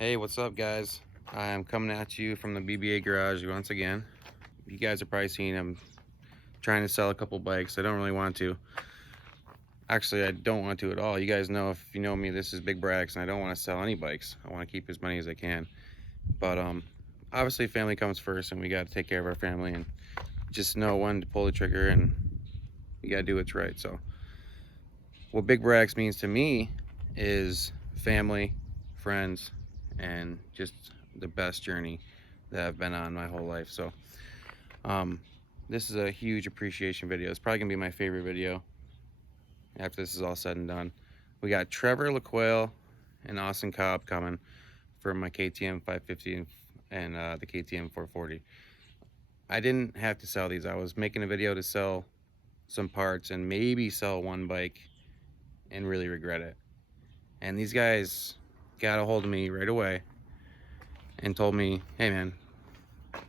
Hey, what's up, guys? I'm coming at you from the BBA garage once again. You guys are probably seeing I'm trying to sell a couple bikes. I don't really want to. Actually, I don't want to at all. You guys know, if you know me, this is Big Brax, and I don't want to sell any bikes. I want to keep as many as I can. But obviously, family comes first, and we got to take care of our family and just know when to pull the trigger, and you got to do what's right. So, what Big Brax means to me is family, friends, and just the best journey that I've been on my whole life. So this is a huge appreciation video. It's probably gonna be my favorite video after this is all said and done. We got Trevor LaQuail and Austin Cobb coming for my KTM550 and the KTM440. I didn't have to sell these. I was making a video to sell some parts and maybe sell one bike and really regret it. And these guys got a hold of me right away and told me, hey man,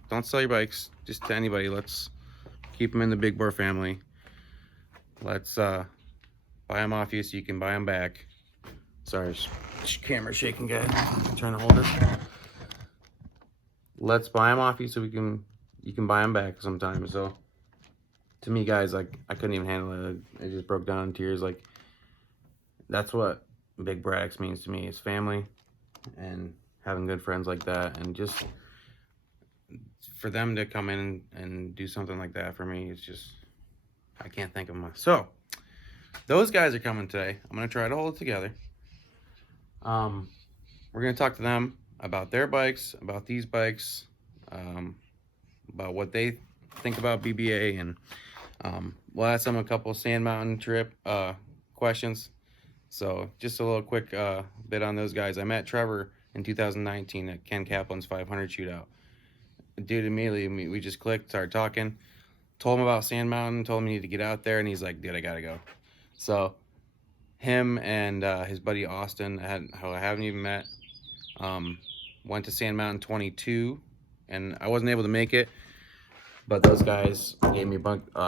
don't sell your bikes just to anybody. Let's keep them in the Big Boar family. Let's buy them off you so you can buy them back. Sorry, camera shaking, guys. I'm trying to hold it. Let's buy them off you so you can buy them back sometime. So to me, guys, like, I couldn't even handle it. I just broke down in tears. Like, that's what Big Brax means to me, is family and having good friends like that, and just for them to come in and do something like that for me, it's just, I can't thank them much. So those guys are coming today. I'm gonna try to hold it together. We're gonna talk to them about their bikes, about these bikes, about what they think about BBA, and we'll ask them a couple Sand Mountain trip questions. So just a little quick bit on those guys. I met Trevor in 2019 at Ken Kaplan's 500 shootout. Dude, immediately we just clicked, started talking, told him about Sand Mountain, told him he needed to get out there, and he's like, dude, I gotta go. So him and his buddy Austin, who I haven't even met, went to Sand Mountain 22, and I wasn't able to make it, but those guys gave me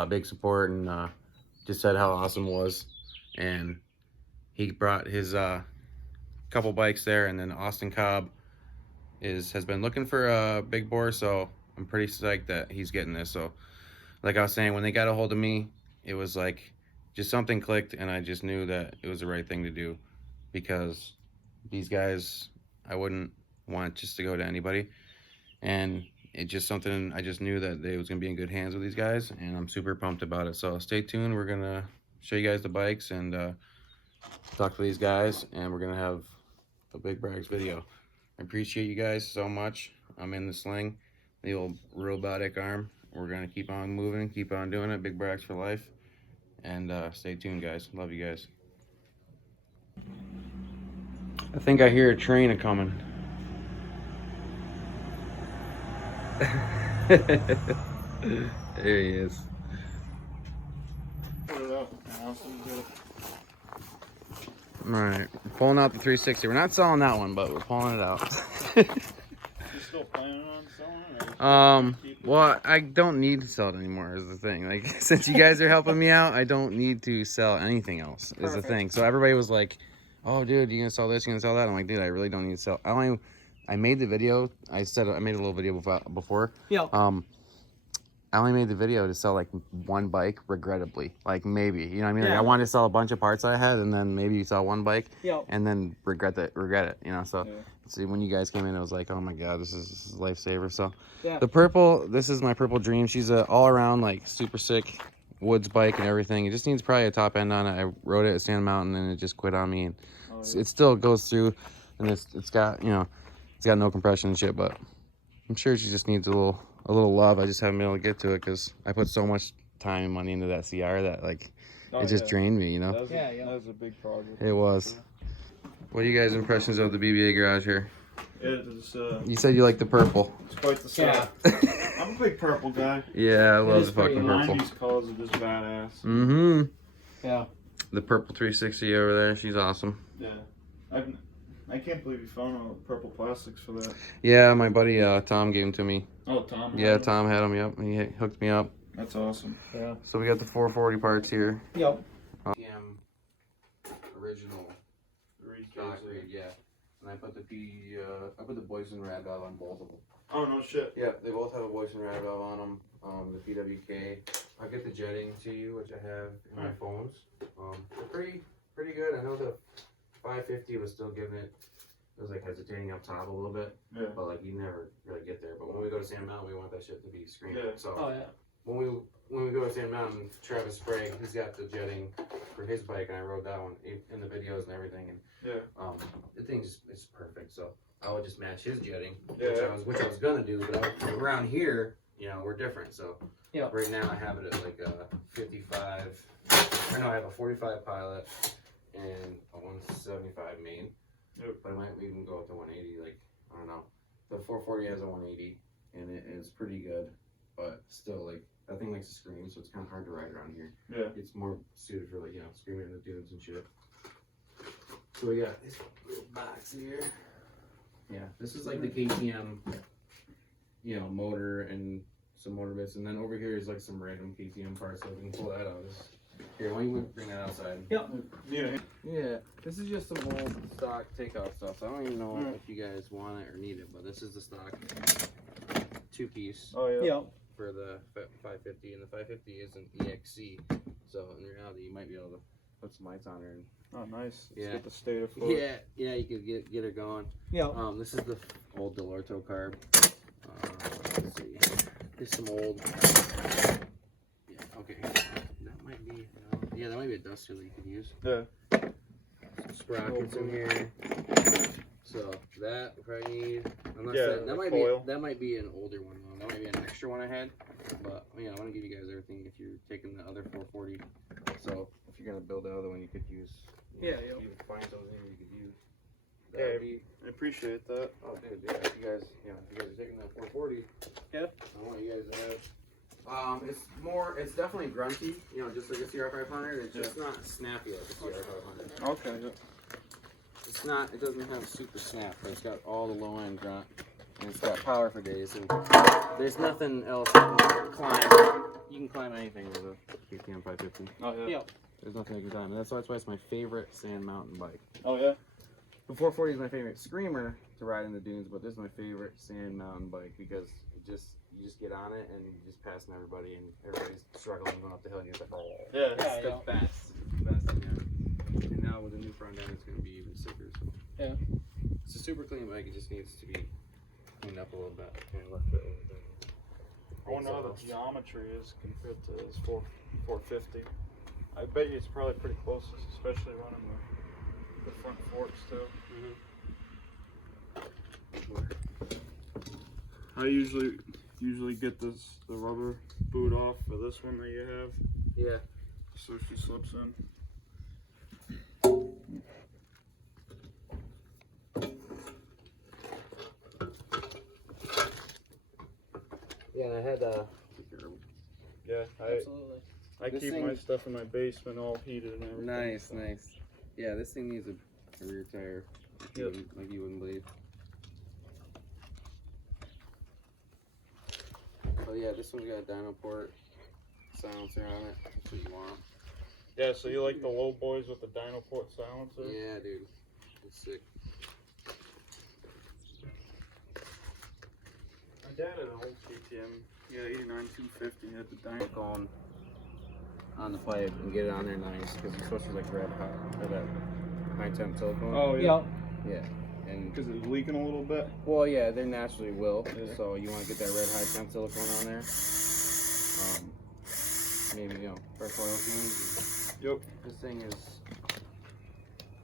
big support and just said how awesome it was. And he brought his couple bikes there, and then Austin Cobb has been looking for a Big Boar, so I'm pretty psyched that he's getting this. So like I was saying, when they got a hold of me, it was like just something clicked, and I just knew that it was the right thing to do, because these guys, I wouldn't want just to go to anybody, and it's just something I just knew that they was gonna be in good hands with these guys, and I'm super pumped about it. So stay tuned. We're gonna show you guys the bikes and talk to these guys, and we're gonna have a Big Brax video. I appreciate you guys so much. I'm in the sling, the old robotic arm. We're gonna keep on moving, keep on doing it. Big Brax for life. And stay tuned, guys. Love you guys. I think I hear a train a coming. There he is. Alright, we're pulling out the 360. We're not selling that one, but we're pulling it out. You still planning on selling it? Well, I don't need to sell it anymore, is the thing. Like, since you guys are helping me out, I don't need to sell anything else, is the thing. So everybody was like, oh, dude, you gonna sell this, you gonna sell that? I'm like, dude, I really don't need to sell. I made the video. I made a little video before. Yeah. I only made the video to sell like one bike, regrettably. Like, maybe, you know what I mean? Yeah. Like, I wanted to sell a bunch of parts I had, and then maybe sell one bike, and then regret it, you know? So, see, when you guys came in, it was like, oh my God, this is a lifesaver. So, the purple, this is my Purple Dream. She's a all-around, like, super sick woods bike and everything. It just needs probably a top end on it. I rode it at Sand Mountain, and it just quit on me. And it still goes through, and it's got, you know, it's got no compression and shit, but I'm sure she just needs a little love. I just haven't been able to get to it because I put so much time and money into that CR that, like, it just drained me, you know? That was a big project. It was. What are you guys' impressions of the BBA garage here? It is, You said you like the purple. it's quite the sight. I'm a big purple guy. Yeah, I love the The fucking purple. 90s colors are just badass. Mm-hmm. Yeah. The purple 360 over there, she's awesome. Yeah. I can't believe you found all the purple plastics for that. Yeah, my buddy Tom gave them to me. Oh, Tom? Yeah, Tom had them, yep. He hooked me up. That's awesome. Yeah. So we got the 440 parts here. Yep. original stock read, yeah. and I put the Boyson rad valve on both of them. Oh no shit. Yeah, they both have a Boyson rad valve on them. The PWK. I'll get the jetting to you, which I have in my phones. They're pretty good. I know the 550 was still giving it. It was like hesitating up top a little bit. Yeah. But like you never really get there. But when we go to Sand Mountain, we want that shit to be screaming. Yeah. So. Oh yeah. When we go to Sand Mountain, Travis Sprague, he's got the jetting for his bike, and I rode that one in the videos and everything. And the thing's it's perfect. So I would just match his jetting, which I was gonna do, but around here, you know, we're different. So right now I have it at like a 55. I know I have a 45 Pilot and a 175 main. Yep. But I might even go with the 180. Like I don't know. The 440 has a 180, and it is pretty good, but still like. That thing likes to scream, so it's kind of hard to ride around here. Yeah. It's more suited for like, you know, screaming in the dunes and shit. So we got this little box here. Yeah, this is like the KTM, you know, motor and some motor bits. And then over here is like some random KTM parts, so we can pull that out. Here, why don't you bring that outside? Yep. Yeah, this is just some old stock takeoff stuff. So I don't even know if you guys want it or need it, but this is the stock two-piece. Oh, yeah. Yep. For the 550, and the 550 is an EXC, so in reality you might be able to put some lights on her. And, oh, nice. Let's get the state of foot. Yeah, you could get her going. Yeah. This is the old Delorto carb. Let's see. There's some old. Yeah. Okay. That might be. That might be a duster that you could use. Yeah. Some sprockets in here. So that we probably need. That might be an older one though. That might be an extra one I had. But I want to give you guys everything if you're taking the other 440. So if you're gonna build the other one, you could use. You could find something you could use. I appreciate that. Oh, dude, if you guys are taking that 440. Yeah. I want you guys to have. It's definitely grunty. You know, just like a CR500. It's just not snappy like a CR500. Okay. Yeah. It's not, it doesn't have super snap, but it's got all the low end grunt, and it's got power for days, and there's nothing else you can climb. You can climb anything with a KTM550. Oh yeah. Yep. There's nothing you can climb, and that's why it's my favorite sand mountain bike. Oh yeah? The 440 is my favorite screamer to ride in the dunes, but this is my favorite sand mountain bike because you just get on it and you're just passing everybody, and everybody's struggling going up the hill, and you're just like, oh. Yeah. It's the best. And now with the new front end, it's going to be even sicker. So. Yeah. It's a super clean bike. It just needs to be cleaned up a little bit. I wonder how the geometry is compared to this 450. I bet you it's probably pretty close, especially running the front forks too. I usually get the rubber boot off for this one that you have. Yeah. So she slips in. Yeah, and I had absolutely. I keep my stuff in my basement all heated and everything. Nice. Yeah, this thing needs a rear tire. Like you wouldn't believe. Oh yeah, this one's got a dyno port silencer on it. That's what you want. Yeah, so you like the low boys with the dyno port silencer? Yeah, dude. It's sick. My dad had an old KTM, 89250, had the dyno going on the pipe and get it on there nice because it's supposed to be like red hot for that high temp silicone. Oh yeah. Yeah. And because it's leaking a little bit. Well, yeah, they naturally will. Yeah. So you want to get that red high temp silicone on there. Maybe fresh oil change. Yep. This thing is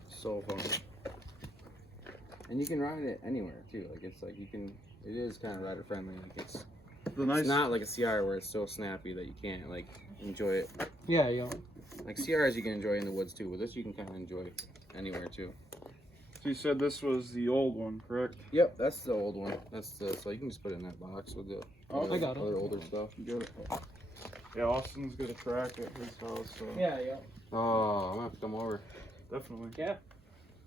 so fun, and you can ride it anywhere too. Like it is kind of rider friendly. Like it's not like a CR where it's so snappy that you can't like enjoy it. Yeah. Like CRs you can enjoy in the woods too. With this you can kind of enjoy anywhere too. So you said this was the old one, correct? Yep, that's the old one. So you can just put it in that box with the I got other older stuff. You got it. Yeah, Austin's got a track at his house. So. Yeah. Oh, I'm gonna have to come over. Definitely. Yeah.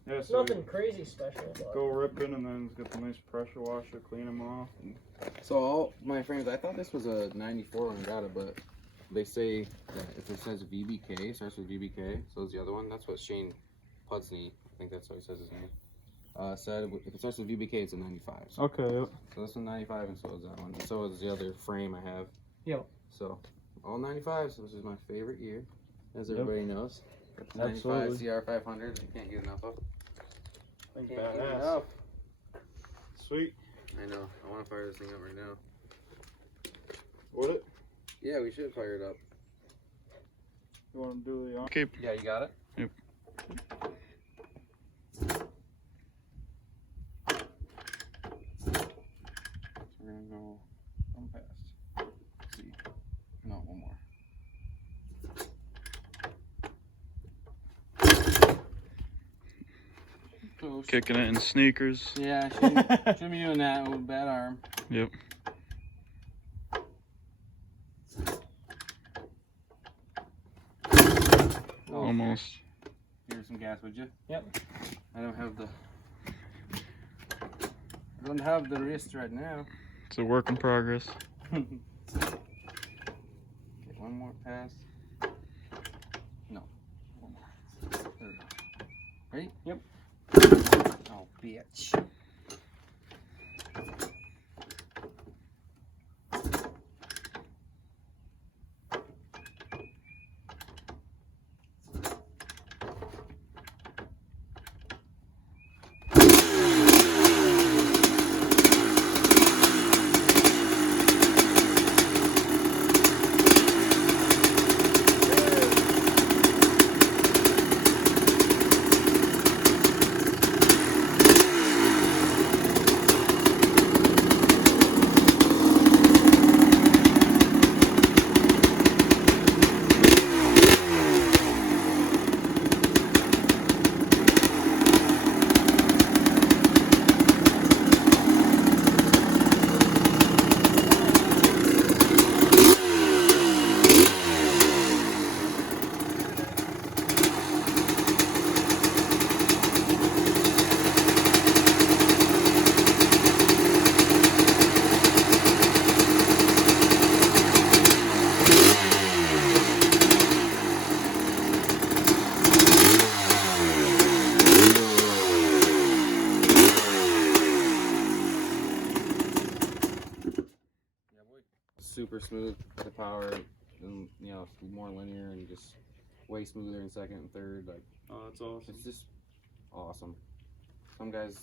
Yeah. So nothing crazy special. But... Go ripping, and then it's got the nice pressure washer, clean them off. And... So all my friends, I thought this was a '94 when I got it, but they say that if it says VBK, it starts with VBK. So is the other one. That's what Shane Pudsney. I think that's what he says his name. Said if it starts with VBK, it's a 95. So, Okay. Yep. so this one's 95, and so is that one. And so is the other frame I have. Yep. So all 95s, which is my favorite year, as Yep. everybody knows. Got the Absolutely. 95 CR500s. You can't get enough of. Think Can't get badass. enough. Sweet. I know. I want to fire this thing up right now. Would it? Yeah, we should fire it up. You want to do the okay? Yeah, you got it? Yep. We're going to go one past. Let's see. No, one more. Close. Kicking it in sneakers. Yeah, shouldn't be doing that with a bad arm. Yep. Oh, Almost. give her some gas, would you? Yep. I don't have the wrist right now. It's a work in progress. Okay, one more pass. No. One more. There we go. Ready? Yep. Oh, bitch. Super smooth, the power, and you know, more linear and just way smoother in second and third. Like, Oh, that's awesome. it's just awesome. Some guys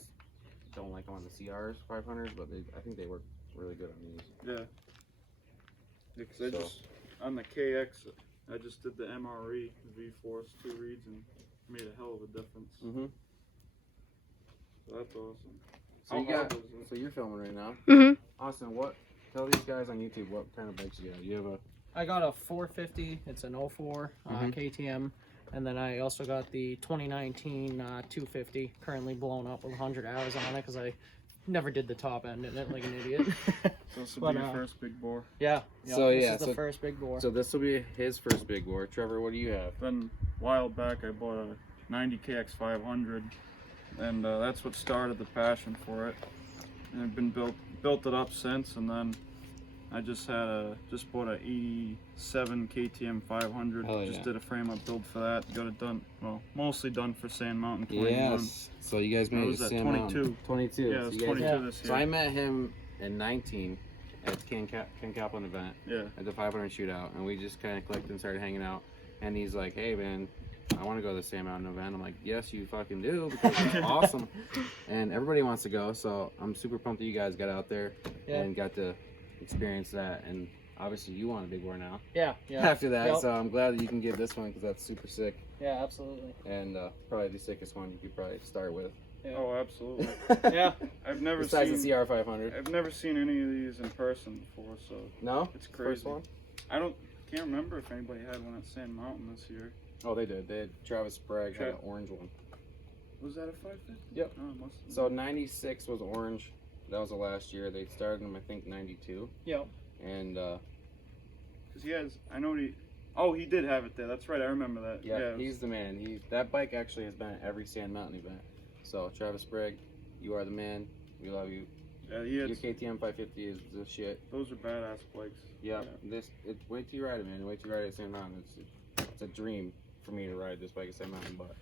don't like them on the CRs 500s, but I think they work really good on these. Yeah. Because I So- just on the KX, I just did the MRE V-Force 2 reads and made a hell of a difference. Mm-hmm. So that's awesome. So you How got, hard was it? so you're filming right now. Mm-hmm. Austin, tell these guys on YouTube what kind of bikes you got. You have a I got a 450. It's an 04 Mhm. KTM, and then I also got the 2019 250, currently blown up with 100 hours on it because I never did the top end in it like an idiot. So this will But, be your first big bore. yeah. So, this yeah, is the so- first big bore. so this will be his first big bore. Trevor, what do you have? Then a while back I bought a 90 KX500, and that's what started the passion for it. And I've been built it up since, and then I just bought a 87 KTM500. Hell Just yeah. did a frame up build for that. Got it done, well, mostly done for Sand Mountain 21. So you guys What made was that, Sam 22? Mountain. 22. Yeah, So it was you guys- 22 Yeah. this So year. I met him in 19 at Ken Kaplan event Yeah. at the 500 shootout, and we just kind of clicked and started hanging out. And he's like, "Hey man, I want to go to the Sam Mountain event." I'm like, "Yes, you fucking do, because it's awesome." And everybody wants to go, so I'm super pumped that you guys got out there Yeah. and got to experience that. And obviously, you want a big war now Yeah. after that, Yep. so I'm glad that you can get this one because that's super sick Yeah, absolutely. and probably the sickest one you could probably start with. Yeah. Oh, absolutely. Yeah. I've never Besides seen the CR500. I've never seen any of these in person before, so No? it's crazy. First one? Can't remember if anybody had one at Sand Mountain this year. Oh, they did. They had Travis Sprague had an orange one. Was that a 550? Yep. Oh, it must have been. So 96 was orange. That was the last year. They started them, I think, 92. Yep. And Because he did have it there. That's right. I remember that. yeah, it was- he's the man. That bike actually has been at every Sand Mountain event. So Travis Sprague, you are the man. We love you. yeah, he had, Your KTM550 is the shit. those are badass bikes. Yep. Wait till you ride it, man. Wait till you ride it at Sand Mountain. It's a dream for me to ride this bike at Sand Mountain, but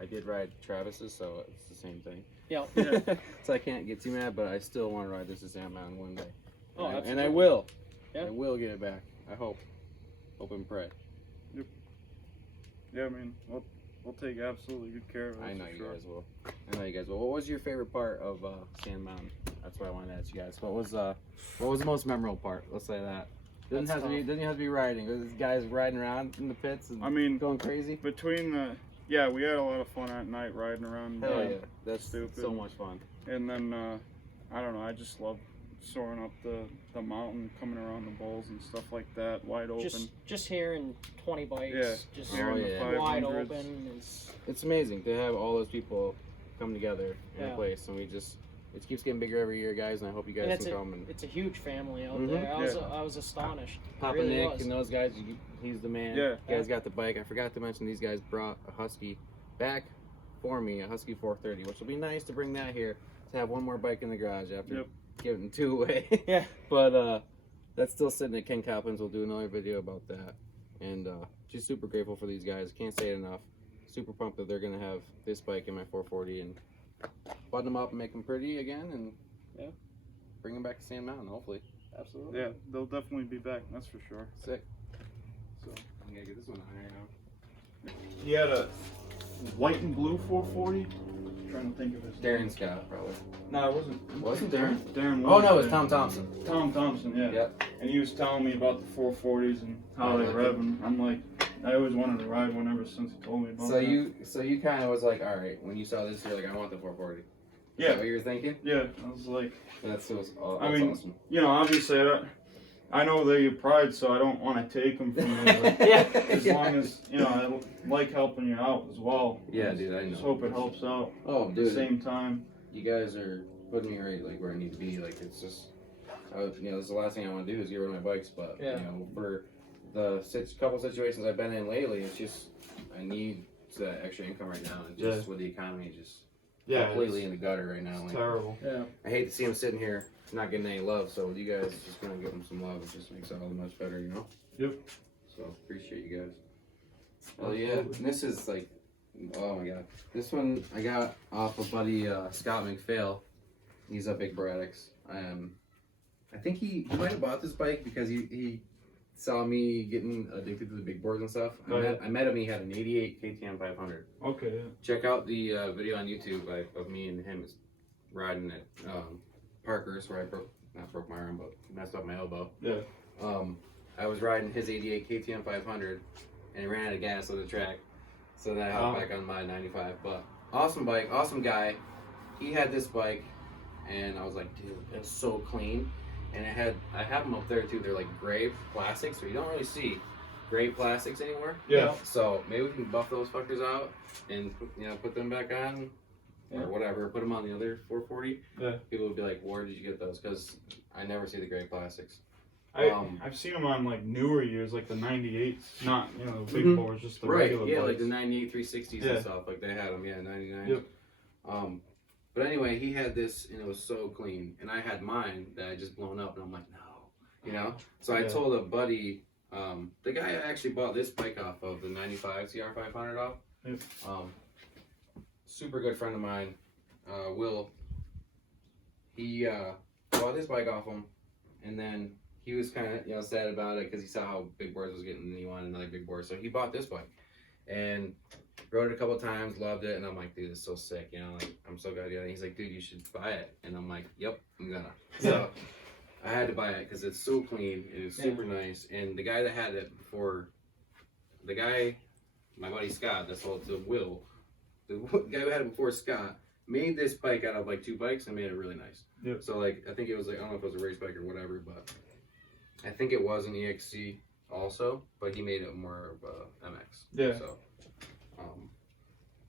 I did ride Travis's, so it's the same thing. Yeah. So I can't get too mad, but I still want to ride this to Sand Mountain one day. Oh, And absolutely. I will. Yeah. I will get it back. I hope. Hope and pray. Yeah, I mean, we'll take absolutely good care of it. I know for you sure. guys will. I know you guys will. What was your favorite part of Sand Mountain? That's what I wanted to ask you guys. What was the most memorable part? Let's say that. Doesn't have to be riding. This guys riding around in the pits and I mean, going crazy. between we had a lot of fun at night riding around. Hell yeah, that's stupid. so much fun. And then I don't know, I just love soaring up the mountain, coming around the bowls and stuff like that, wide open. Just hearing 20 bikes, Yeah. just Hearing the wide 500s. open is. It's amazing to have all those people come together in a Yeah. place, and it keeps getting bigger every year, guys. And I hope you And guys can come and it's a huge family out Mhm. there. I was astonished. Papa really Nick was. and those guys. He's the man. Yeah. You guys got the bike. I forgot to mention these guys brought a Husky back for me, a Husky 430, which will be nice to bring that here to have one more bike in the garage after Yep. giving two away. Yeah. But that's still sitting at Ken Coppins. We'll do another video about that. And just super grateful for these guys. Can't say it enough. Super pumped that they're gonna have this bike in my 440 and button them up and make them pretty again, and bring them back to Sand Mountain, hopefully. Absolutely. Yeah, they'll definitely be back, that's for sure. Sick. So I'm gonna get this one on here now. he had a white and blue 440. Trying to think of his Darren name. Scott, probably. No, it wasn't. Wasn't Darren? Darren. Oh no, was it's there. Tom Thompson. Tom Thompson, yeah. Yep. And he was telling me about the 440s and how they rev, and I'm like, I always wanted to ride one ever since he told me about that. So you kind of was like, all right, when you saw this, you're like, I want the 440. Is Yeah. that what you were thinking? Yeah, I was like, That's awesome. I mean, you know, obviously, I know they're your pride, so I don't want to take them from you. But as long as, you know, I like helping you out as well. Yeah, dude, I know. Just hope it helps out Oh, at the dude, same time. you guys are putting me right, like where I need to be. Like it's just, you know, this is the last thing I want to do is get rid of my bikes. But Yeah. you know, for the couple situations I've been in lately, it's just I need that extra income right now. And just with the economy just completely in the gutter right now. Like, Terrible. Yeah. I hate to see him sitting here not getting any love. So with you guys, just gonna give him some love. It just makes it all much better, you know. Yep. So appreciate you guys. Oh yeah, and this is like, oh my god, this one I got off of buddy Scott McPhail. He's a big Braddix. I think he might have bought this bike because he saw me getting addicted to the big boards and stuff. I met him. He had an '88 KTM500. Okay. Yeah. Check out the video on YouTube of me and him riding at Parker's where I not broke my arm, but messed up my elbow. Yeah. I was riding his '88 KTM500 and he ran out of gas on the track, so then I hopped back on my 95. But awesome bike, awesome guy. He had this bike, and I was like, dude, it's so clean. And I have them up there too. They're like gray plastics, so you don't really see gray plastics anymore. Yeah. So maybe we can buff those fuckers out and put them back on, or whatever. Put them on the other 440. Yeah. People would be like, where did you get those? Because I never see the gray plastics. I've seen them on like newer years, like the 98s, not the big boards, just the regular yeah, bikes. like the 98 360s and stuff. Like they had them, 99. Yep. But anyway, he had this, and it was so clean, and I had mine that I just blown up, and I'm like, no, So I told a buddy, the guy I actually bought this bike off of, the 95 CR500 off. Yep. Super good friend of mine, Will. He bought this bike off him, and then he was kind of sad about it because he saw how big boards was getting, and he wanted another big board, so he bought this bike, and rode it a couple of times, loved it, and I'm like, dude, it's so sick, like I'm so glad. And he's like, dude, you should buy it, and I'm like, yep, I'm gonna. So I had to buy it because it's so clean and it's super nice. And the guy that had it before, my buddy Scott, that sold it to Will, the guy who had it before Scott made this bike out of like two bikes and made it really nice. Yep. So like I think it was like, I don't know if it was a race bike or whatever, but I think it was an EXC also, but he made it more of a MX. Yeah. So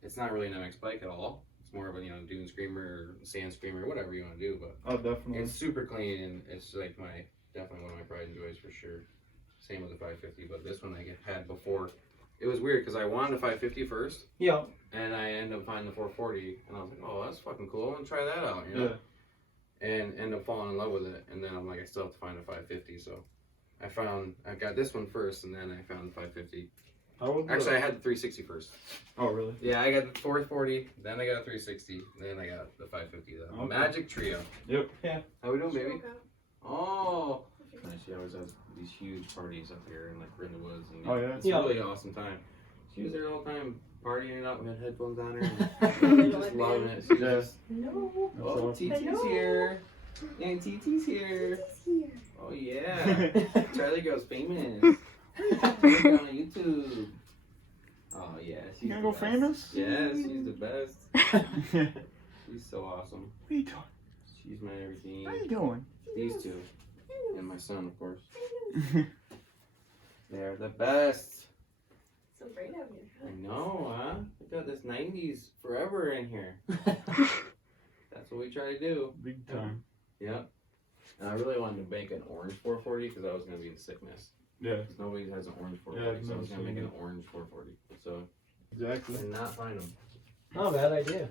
it's not really an MX bike at all. It's more of a dune screamer or sand screamer, whatever you want to do. But Oh, definitely. it's super clean, and it's like definitely one of my pride and joys for sure. Same with the 550, but this one I had before. It was weird because I wanted a 550 first. Yeah. And I ended up finding the 440, and I was like, oh, that's fucking cool. I'm gonna try that out, Yeah. And end up falling in love with it, and then I'm like, I still have to find a 550, so I got this one first, and then I found the 550. How old? Actually, I had the 360 first. Oh, really? Yeah, I got the 440, then I got a 360, then I got the 550. The Okay. Magic Trio. Yep. Yeah. How we doing, baby? Oh. She always has these huge parties up here and like we're in the woods. And, Oh, yeah? It's Yeah. a really awesome time. She was there all the time partying it up with headphones on her. Really Just like loving me? it. She's Yeah. just, No. oh, TT's Hello. here. And TT's here. Here. Oh, yeah. Charlie Girl's famous. Check her on YouTube. Oh, yeah. She's You gonna the go best. famous? Yeah, she's the best. What She's so awesome. are you doing? She's my everything. What are you doing? These two. And my son, of course. They're the best. So bright out here. I know, huh? We got this 90s forever in here. That's what we try to do. Big time. Yep. And I really wanted to make an orange 440 because I was going to be the sickness. Yeah. Because nobody has an orange Yeah, 440, I've so I never was going to seen make an it. orange 440. So, Exactly. I did not find them. Not a bad idea.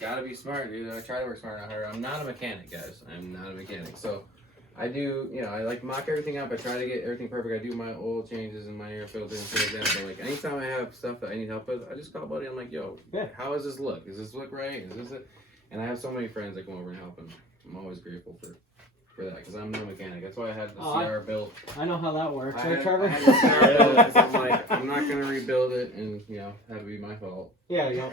Gotta be smart, dude. I try to work smart, not harder. I'm not a mechanic, guys. I'm not a mechanic. So, I do, you know, I like mock everything up. I try to get everything perfect. I do my oil changes and my air filter and things like that. But like anytime I have stuff that I need help with, I just call buddy. I'm like, yo, Yeah. how does this look? Does this look right? Is this it? And I have so many friends that come over and help, and I'm always grateful for that because I'm no mechanic. That's why I had the Oh, CR built. I know how that works, right, I Trevor? had the CR built because I'm like, I'm not gonna rebuild it, and you know, have it be my fault. Yeah, yeah.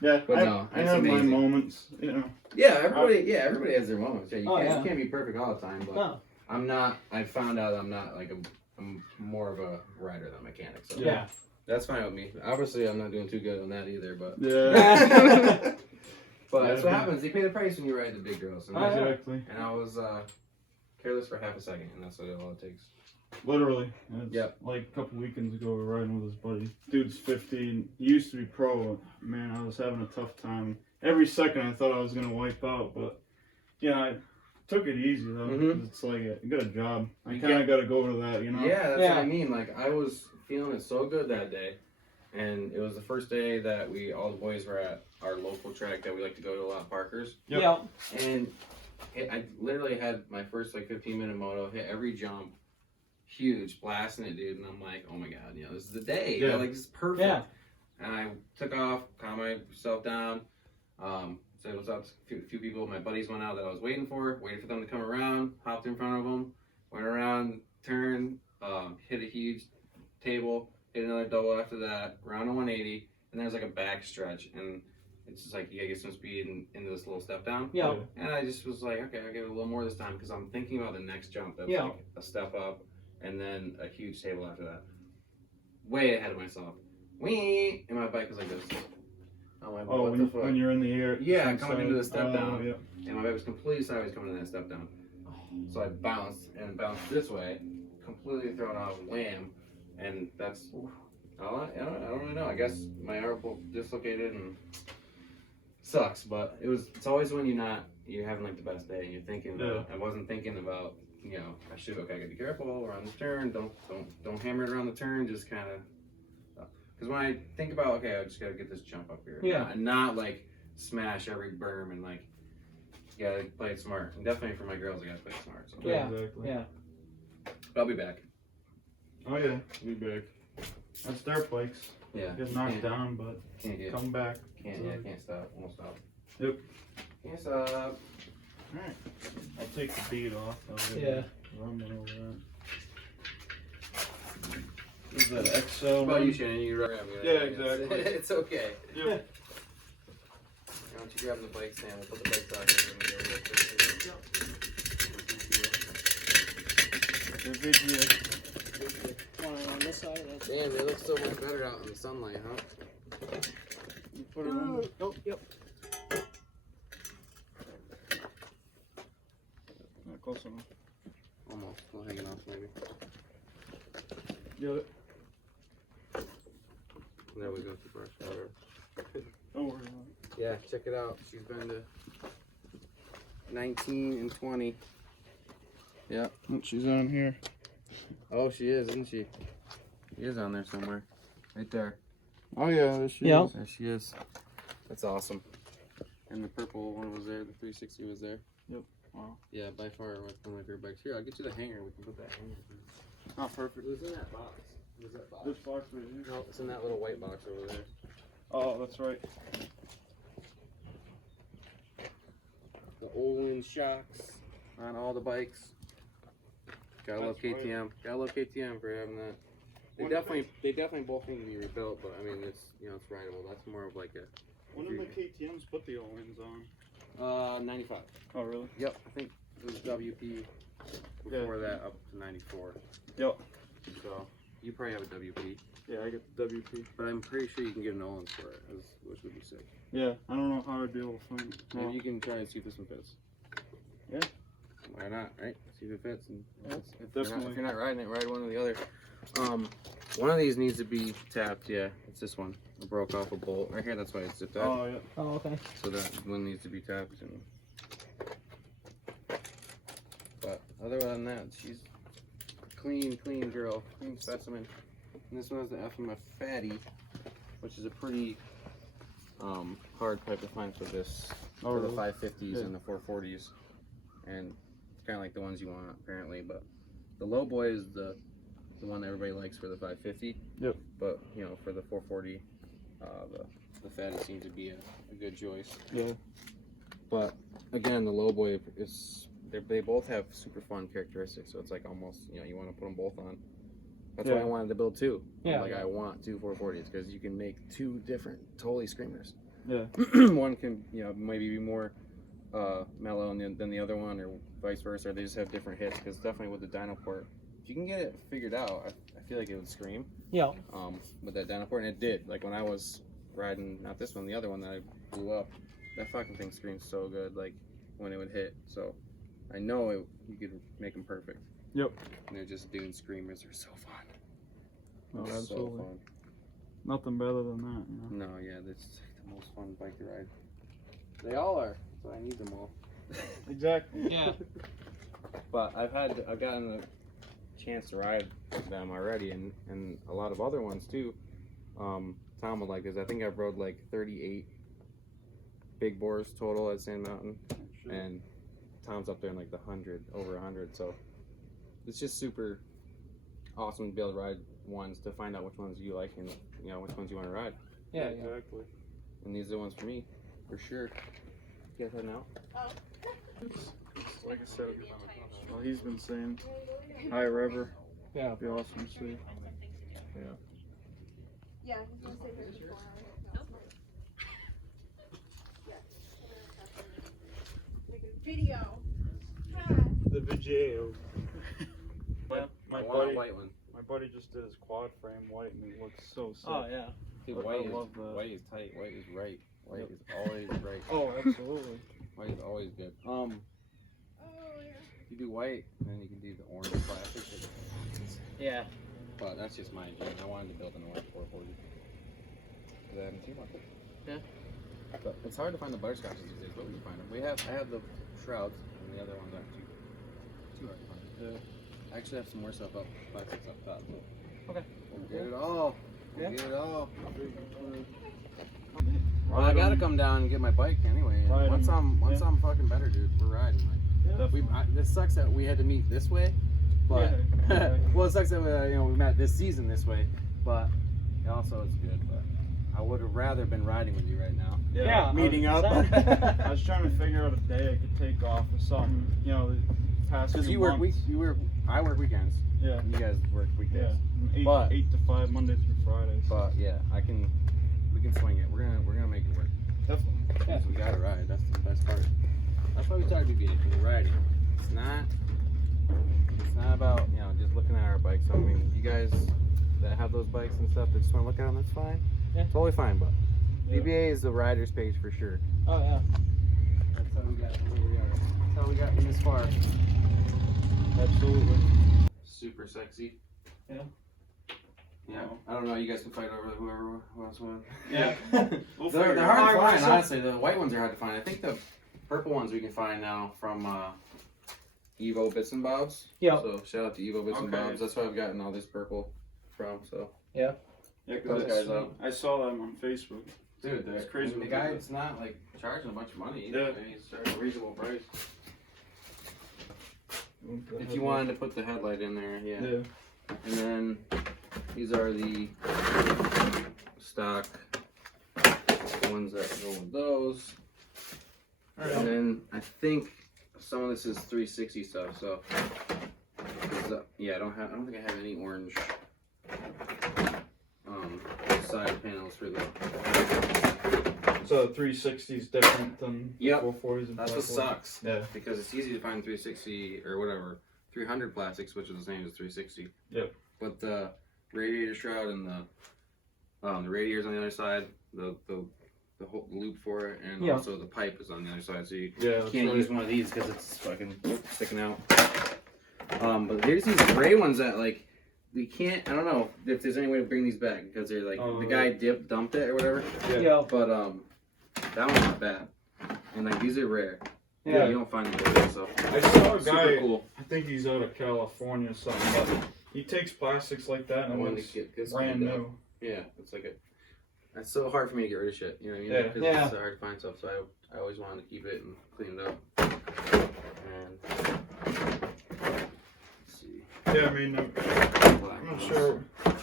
Yeah. But I, no, I it's have my amazing. moments, you know. Yeah, everybody has their moments. Yeah, Oh, you can't be perfect all the time, but No. I'm not. I found out I'm not like I'm more of a rider than a mechanic. So Yeah. that's fine with me. Obviously, I'm not doing too good on that either, but Yeah. but Yeah, that's what but- happens. You pay the price when you ride the big girls. And, Oh, yeah. Exactly. and I was careless for half a second, and that's all it takes. Literally. It's Yep. Like a couple weekends ago, we were riding with his buddy. Dude's 15. He used to be pro. Man, I was having a tough time. Every second I thought I was going to wipe out, but yeah, I took it easy though. Mhm. It's like, you got a job. I You kind of got to go to that, you know? Yeah, that's Yeah. what I mean. Like I was feeling it so good that day, and it was the first day that all the boys were at our local track that we like to go to a lot, Parker's. Yep. Yeah. And I literally had my first like 15-minute moto, hit every jump, huge, blasting it, dude. And I'm like, oh my god, you know, this is the day. You know, Yeah. like this is perfect. Yeah. And I took off, calmed myself down. So it was up to a few people. My buddies went out that I was waiting for them to come around. Hopped in front of them, went around, turned, hit a huge table, hit another double after that, round a 180, and there's like a back stretch, and it's just like you gotta get some speed into this little step down. Yeah. And I just was like, okay, I'll give it a little more this time because I'm thinking about the next jump. That's Yeah. like a step up and then a huge table after that. Way ahead of myself. Whee! And my bike was like this. I'm like, Oh, what the fuck? when you're in the air. Yeah, inside. coming into the step Oh, down. Yeah. And my bike was completely sideways coming into that step down. So I bounced this way, completely thrown off, wham. And that's, I don't really know. I guess my elbow dislocated and sucks, but it's always when you're having like the best day and you're thinking about, I wasn't thinking about, you know, I gotta be careful around this turn, don't hammer it around the turn, just kind of, because when I think about, okay, I just gotta get this jump up here, Yeah. and not like smash every berm and like, you gotta play it smart. And definitely for my girls, I gotta play it smart. So Yeah. Exactly. Yeah. I'll be back. Oh yeah, we back. That's dirt bikes. Yeah. Get knocked Can't- down, but come back. Can't stop. Won't stop. Yep. Can't stop. Alright. I'll take the bead off. Yeah. Run over that. Is that XL? How about you, one? Shannon? You right. Yeah, exactly. It's okay. Yep. Why don't you grab the bike stand? We'll put the bike out here. The video. On this side of that. Damn, they look so much better out in the sunlight, huh? You put it on. Oh, yep. Not close enough. Almost. Still hanging off, maybe. Get it. There we go. The brush. Whatever. Don't worry about it. Yeah, check it out. She's been to 19 and 20. Yeah. Oh, she's on here. Oh, she is, isn't she? She is on there somewhere. Right there. Oh yeah, there she Yeah. is. There she is. That's awesome. And the purple one was there. The 360 was there. Yep. Wow. Yeah, by far one of my favorite bikes. Here, I'll get you the hanger. We can put that hanger. Not perfect. Who's in that box? Who's that box? This box right here. No, it's in that little white box over there. Oh, that's right. The Olin shocks on all the bikes. Gotta love That's right. KTM. Gotta love KTM for having that. They When definitely both need to be rebuilt, but I mean it's it's rideable. That's more of like a When did the KTMs put the O-rings on? 95. Oh, really? Yep, I think it was WP before that up to 94. Yep. So you probably have a WP, Yeah, I get the WP. but I'm pretty sure you can get an Olin for it, which would be sick. Yeah, I don't know how I'd be able to find it. Maybe Well, you can try and see if this one fits. Yeah. Why not, right? See if it fits. And Yeah, if you're not riding it, ride one or the other. One of these needs to be tapped. Yeah, it's this one. I broke off a bolt right here. That's why it's zipped out. Oh, yeah. Oh, okay. So that one needs to be tapped. But other than that, she's a clean girl, clean specimen. And this one has the FMF Fatty, which is a pretty hard pipe to find for this, for the 550s and the 440s, and it's kind of like the ones you want apparently. But the low boy is the one that everybody likes for the 550. Yep. But for the 440, the Fatty seems to be a good choice. Yeah. But again, the low boy is they both have super fun characteristics. So it's like almost you want to put them both on. That's why I wanted to build two. Yeah. Like I want two 440s because you can make two different totally screamers. Yeah. One can maybe be more mellow than the other one, or vice versa. Or they just have different hits. Because definitely with the dyno port, if you can get it figured out, I feel like it would scream. Yeah. With that dyno port, and it did. Like when I was riding, not this one, the other one that I blew up, that fucking thing screamed so good. Like when it would hit. So I know you could make them perfect. Yep. And they're just doing screamers are so fun. Oh, They're absolutely. So fun. Nothing better than that, you know? No, yeah, that's the most fun bike to ride. They all are, so I need them all. Exactly. Yeah. But I've gotten a chance to ride them already, and a lot of other ones too. Tom would like this. I think I've rode like 38 big bores total at Sand Mountain, and Tom's up there in like the over 100. So it's just super awesome to be able to ride ones, to find out which ones you like and which ones you want to ride. Yeah. Exactly. And these are the ones for me, for sure. You guys heading out? Like I said, well, he's been saying high rever. Yeah. It'd be awesome to see. Yeah, he's gonna say 34 hours. Yeah. Make a video. Hi. The video. Yeah, My I want buddy, a white one. my buddy just did his quad frame white and it looks so sick. Oh yeah. Dude, I love that. white is tight. White is right. White is always right. Oh, absolutely. White is always good. Oh yeah. You do white, and then you can do the orange plastic. Yeah. But that's just my dream. I wanted to build an orange 440. Because I haven't seen one. Yeah. But it's hard to find the butterscotches these days, but we can find them. I have the shrouds, and the other ones aren't too hard to find. I actually have some more stuff up, plastics up top. So Okay. we'll get it all. We'll Yeah. get it all. Well, I gotta come down and get my bike anyway. Ride Once 'em. I'm fucking better, dude, we're riding. Like, this sucks that we had to meet this way, but Yeah. well, it sucks that we met this season this way, but also it's good. But I would have rather been riding with you right now. Yeah, meeting up. 100%. I was trying to figure out a day I could take off or something, the past Because few you work months. I work weekends. Yeah. You guys work Yeah. weekdays. Eight, But- 8 to 5, Monday through Friday. So. But yeah, we can swing it. We're gonna make it work. Definitely. Yeah. We gotta ride. That's the best part. That's why we started BBA, for the riding. It's not about just looking at our bikes. I mean, you guys that have those bikes and stuff that just want to look at them, that's fine. Yeah. Totally fine. But Yeah. BBA is the rider's page for sure. Oh yeah. That's how we got where we are. That's how we got this far. Absolutely. Super sexy. Yeah. Yeah. I don't know. You guys can fight over whoever else wins. Yeah. We'll They're figure it hard to out. find, honestly. The white ones are hard to find. I think the purple ones we can find now from Evo Bits and Bobs. Yeah. So shout out to Evo Bits and Okay. Bobs. That's where I've gotten all this purple from. So Yeah, Those because guys out. I saw them on Facebook. dude, It's crazy The what guy's not like charging a bunch of money. Yeah. I mean, he's charging a reasonable price. If you wanted to put the headlight in there, yeah. Yeah. And then these are the stock ones that go with those. And then I think some of this is 360 stuff. So yeah, I don't think I have any orange side panels for the. So the 360 is different than Yep. 440s and That's what 540s. sucks. Yeah. Because it's easy to find 360 or whatever 300 plastics, which is the same as 360. Yep. But the radiator shroud and the radiators on the other side, the whole loop for it, and Yeah. also the pipe is on the other side, so you Yeah. can't use one of these because it's fucking sticking out. But there's these gray ones that like we can't. I don't know if there's any way to bring these back because they're like the guy dumped it or whatever. Yeah. But that one's not bad, and like these are rare. Yeah. You don't find them very so. I saw a Super guy. cool. I think he's out of California or something. But he takes plastics like that and One it's to get this brand cleaned up. new. Yeah, it's like it's so hard for me to get rid of shit. You know what I mean? Yeah. 'Cause Yeah. it's so hard to find stuff, so I always wanted to keep it and clean it up. And let's see. Yeah, I mean, Black I'm not ones. sure.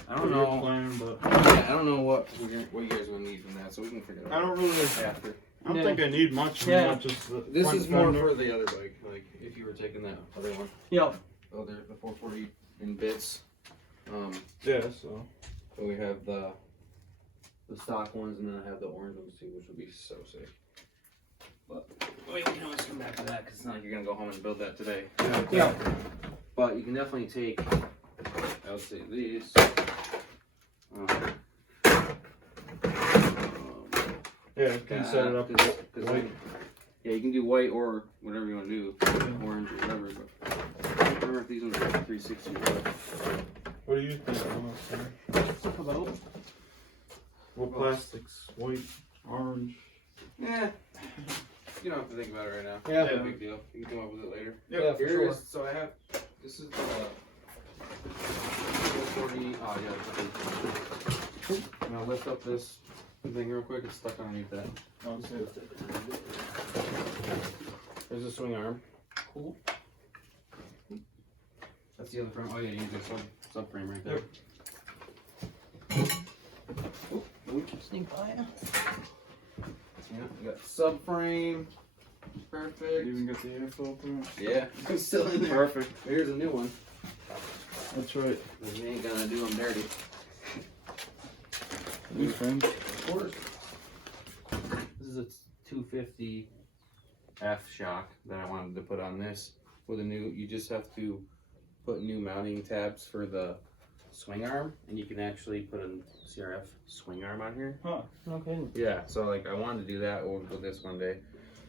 I don't your know. plan, but Yeah, I don't know what you guys will need from that, so we can figure it I out don't really. after. I don't Yeah. think I need much. Yeah. Not just the This front is more fender. for the other bike, like if you were taking that other one. Yep. Oh, they're the 440 in bits. Yeah. So. So we have the stock ones, and then I have the orange ones too, which would be so sick. But we can always come back to that because it's not like you're gonna go home and build that today. Yeah. But you can definitely take, I would say these. Yeah. You can set it up. White. Yeah, you can do white or whatever you want to do, orange or whatever. But I don't remember if these ones are 360 or what. What do you think, honestly? About. What plastics? White, orange. Yeah. You don't have to think about it right now. Yeah. No big deal. You can come up with it later. Yeah, for sure. So I have, this is the 440, oh yeah. I'm gonna lift up this thing real quick. It's stuck underneath that. Oh, Just lift it. There's a swing arm. Cool. That's the other frame. Oh yeah, you use a subframe right there. Sneak by ya. Yeah, you got subframe. Perfect. You even got the air filter. Yeah, it's still in there. Perfect. Here's a new one. That's right. We ain't gonna do them dirty. New friend. Of course. This is a 250 F shock that I wanted to put on this. For the new, you just have to put new mounting tabs for the swing arm, and you can actually put a CRF swing arm on here. Huh. Okay. Yeah, so like I wanted to do that with this one day.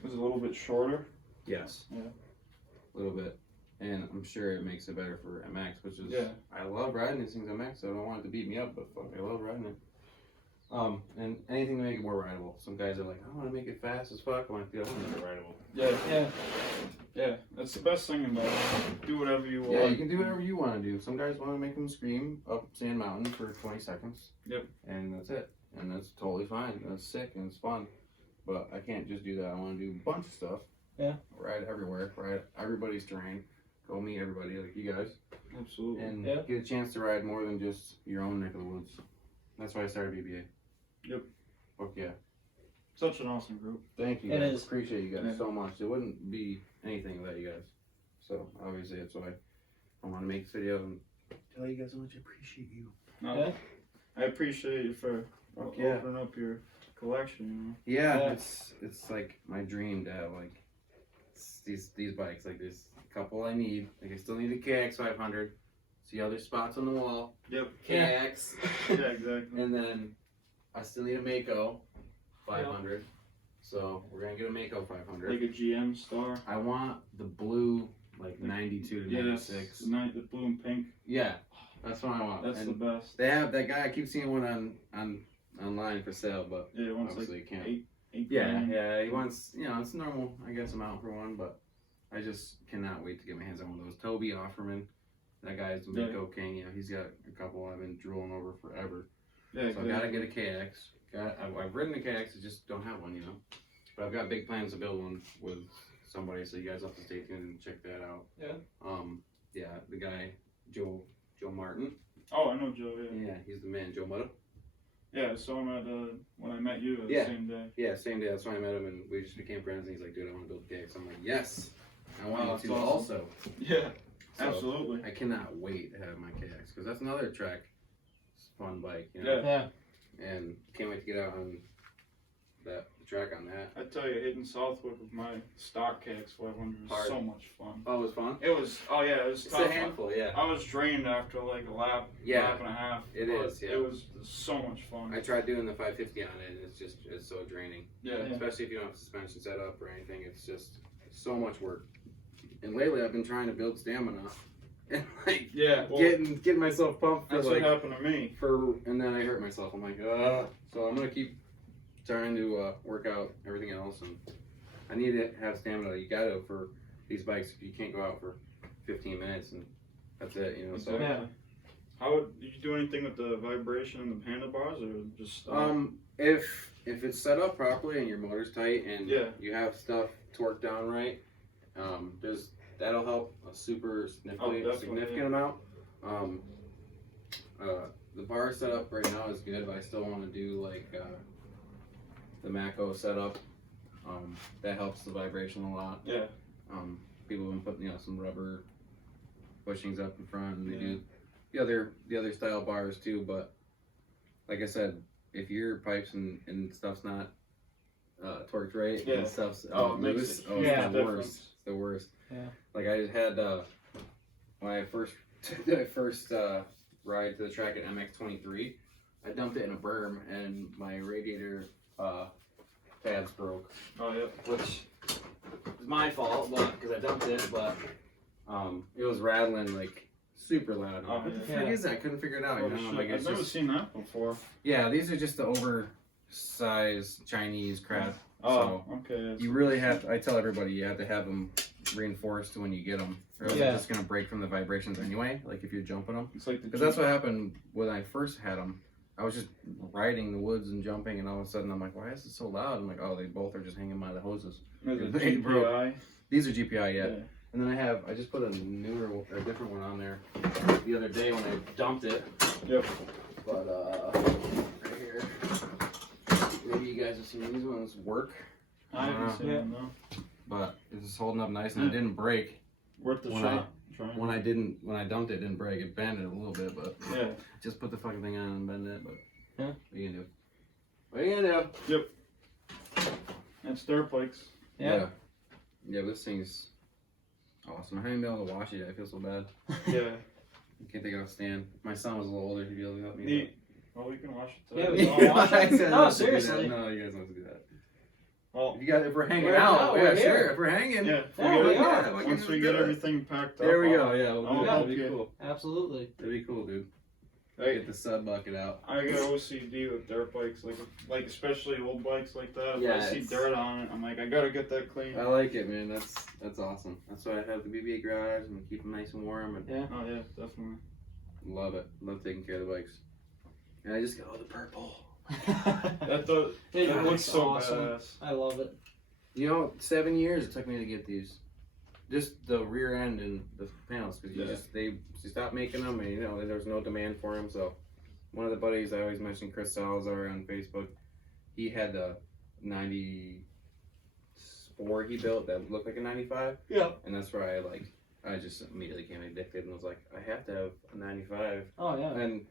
It's a little bit shorter. Yes. Yeah. A little bit. And I'm sure it makes it better for MX, which is, Yeah. I love riding these things MX, so I don't want it to beat me up, but fuck, I love riding it. And anything to make it more rideable. Some guys are like, I want to make it fast as fuck. I'm like, dude, I want to make it rideable. Yeah. Yeah. Yeah. That's the best thing about it. Do whatever you want. Yeah, you can do whatever you want to do. Some guys want to make them scream up Sand Mountain for 20 seconds. Yep. And that's it. And that's totally fine. That's sick and it's fun. But I can't just do that. I want to do a bunch of stuff. Yeah. Ride everywhere. Ride everybody's terrain. Go meet everybody like you guys. Absolutely. And Yeah. get a chance to ride more than just your own neck of the woods. That's why I started BBA. Yep. Fuck yeah. Such an awesome group. Thank you It guys. is. Appreciate you guys Yeah. so much. It wouldn't be anything without you guys. So obviously that's why I want to make this video and tell you guys how much I appreciate you. No, Yeah. I appreciate you for Fuck yeah. opening up your collection. Yeah, Yeah. it's like my dream to have like these bikes. Like there's a couple I need. Like I still need a KX500. See other spots on the wall. Yep. KX. Yeah, exactly. And then I still need a Mako 500. So we're gonna get a Mako 500. Like a GM star. I want the blue, like 92 to Yes. 96. The blue and pink. Yeah, that's what I want. That's and the best. they have that guy. I keep seeing one online for sale, but Yeah, it wants obviously like you can't. eight Yeah, grand. yeah. He wants, it's normal, I guess, amount for one, but I just cannot wait to get my hands on one of those. Toby Offerman, that guy's the Mako king. He's got a couple I've been drooling over forever. Yeah, So I gotta get a KX. I've ridden a KX, I just don't have one, But I've got big plans to build one with somebody, so you guys have to stay tuned and check that out. Yeah. Yeah, the guy Joe Joe Martin. Oh, I know Joe. Yeah. Yeah, he's the man, Joe Motto. Yeah, I saw him at when I met you the Yeah. same day. Yeah, same day. That's when I met him, and we just became friends. And he's like, "Dude, I want to build a KX." I'm like, "Yes, I want Oh, you to that's awesome. also." Yeah, So, absolutely. I cannot wait to have my KX because that's another track, fun bike, you know. Yeah. Yeah. And can't wait to get out on the track on that. I tell you, hitting Southwick with my stock KX500 was Hard. so much fun. Oh, it was fun. It was. Oh yeah, it was It's tough. a handful, yeah. I was drained after like a lap, Yeah, lap and a half. it but is, yeah. It was so much fun. I tried doing the 550 on it, and it's so draining. Yeah. Especially if you don't have suspension set up or anything. It's just so much work. And lately, I've been trying to build stamina, and like Yeah. Well, getting myself pumped for that's like what happened to me. and then I hurt myself. I'm like, so I'm gonna keep trying to work out everything else, and I need to have stamina. You gotta for these bikes. If you can't go out for 15 minutes and that's it, you know. So Exactly. How would did you do anything with the vibration and the handlebars, or just? if it's set up properly and your motor's tight and Yeah. you have stuff torqued down right, that'll help a super definitely, significant yeah. amount. The bar setup right now is good, but I still want to do like the Mako setup. That helps the vibration a lot. Yeah. People have been putting some rubber bushings up in front, and they Yeah. do the other style bars too. But like I said, if your pipes and stuff's not torqued right Yeah. and stuff's Oh, it makes loose, a it's huge the difference. worst. It's the worst. Yeah. Like I just had when I first did my first ride to the track at MX23, I dumped it in a berm and my radiator pads broke, Oh yeah. which is my fault, but because I dumped it, but it was rattling like super loud. Oh, What the yeah. frick is that? I couldn't figure it out. Oh, You know, shit. like I've it's never just seen that before. yeah. These are just the oversized Chinese crap. Oh, okay. You really have to, I tell everybody, you have to have them reinforced when you get them. Or else Yeah. they're just going to break from the vibrations anyway, like if you're jumping them. It's like the Because that's what happened when I first had them. I was just riding the woods and jumping, and all of a sudden I'm like, why is it so loud? I'm like, oh, they both are just hanging by the hoses. There's a They broke. GPI. These are GPI, yeah. Yeah. And then I just put a different one on there the other day when I dumped it. Yep. But, right here. Maybe you guys have seen these ones work. I haven't seen Yeah. them though. But it's holding up nice, and it didn't break. Worth the When shot. Trying. When I dumped it, it didn't break. It bended a little bit, but Yeah. just put the fucking thing on and bend it. But Yeah. what are you gonna do? What are you gonna do? And dirt bikes. Yeah. Yeah, this thing's awesome. I haven't been able to wash it yet. I feel so bad. Yeah. I can't take it off stand. If my son was a little older, he'd be able to help me. Neat. Well, we can wash it Yeah, today. we can wash I it. said No, not to do that. seriously. No, you guys don't have to do that. Well, If we're hanging We're out, out, yeah, we're sure. here. If we're hanging, yeah. Yeah, we are. we can Once just we do get that. everything packed up. There we I'll- go. Yeah, we'll do I'll that. help That'd be you. cool. Absolutely. That'd be cool, dude. Hey, Get the sub bucket out. I got OCD with dirt bikes, like especially old bikes like that. If Yeah, I see it's- dirt on it, I'm like, I gotta get that clean. I like it, man. That's awesome. That's why I have the BBA garage and keep them nice and warm, and Yeah. Oh yeah, definitely. love it. Love taking care of the bikes. And I just got the purple. That does. It That looks so awesome. badass. I love it. You know, 7 years it took me to get these. Just the rear end and the panels, because Yeah. they stopped making them, and there was no demand for them. So one of the buddies I always mention, Chris Salazar on Facebook, he had the 94 he built that looked like a 95. Yeah. And that's where I just immediately became addicted and was like, I have to have a 95. Oh yeah. And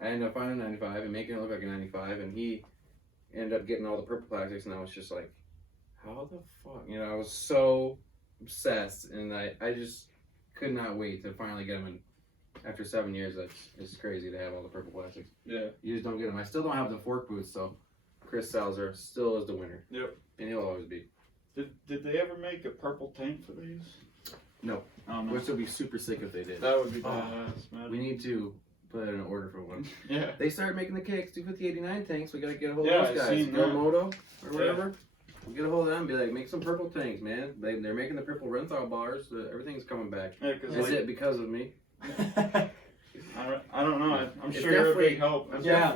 I ended up finding a 95 and making it look like a 95, and he ended up getting all the purple plastics, and I was just like, how the fuck? I was so obsessed, and I just could not wait to finally get them. And after 7 years, it's crazy to have all the purple plastics. Yeah. You just don't get them. I still don't have the fork boots, so Chris Salzer still is the winner. Yep. And he'll always be. Did they ever make a purple tank for these? No. I don't know. Which would be super sick if they did. That would be Oh. badass, man. We need to put in an order for one. Yeah. They started making the KX250-89 tanks. We gotta get a hold Yeah, of those I guys. seen Go that. Moto or whatever. We'll get a hold of them and be like, make some purple tanks, man. They're making the purple Renthal bars. Everything's coming back. Yeah, because Is it because of me? I don't know. I'm It's sure you're a definitely- big help. I'm Yeah.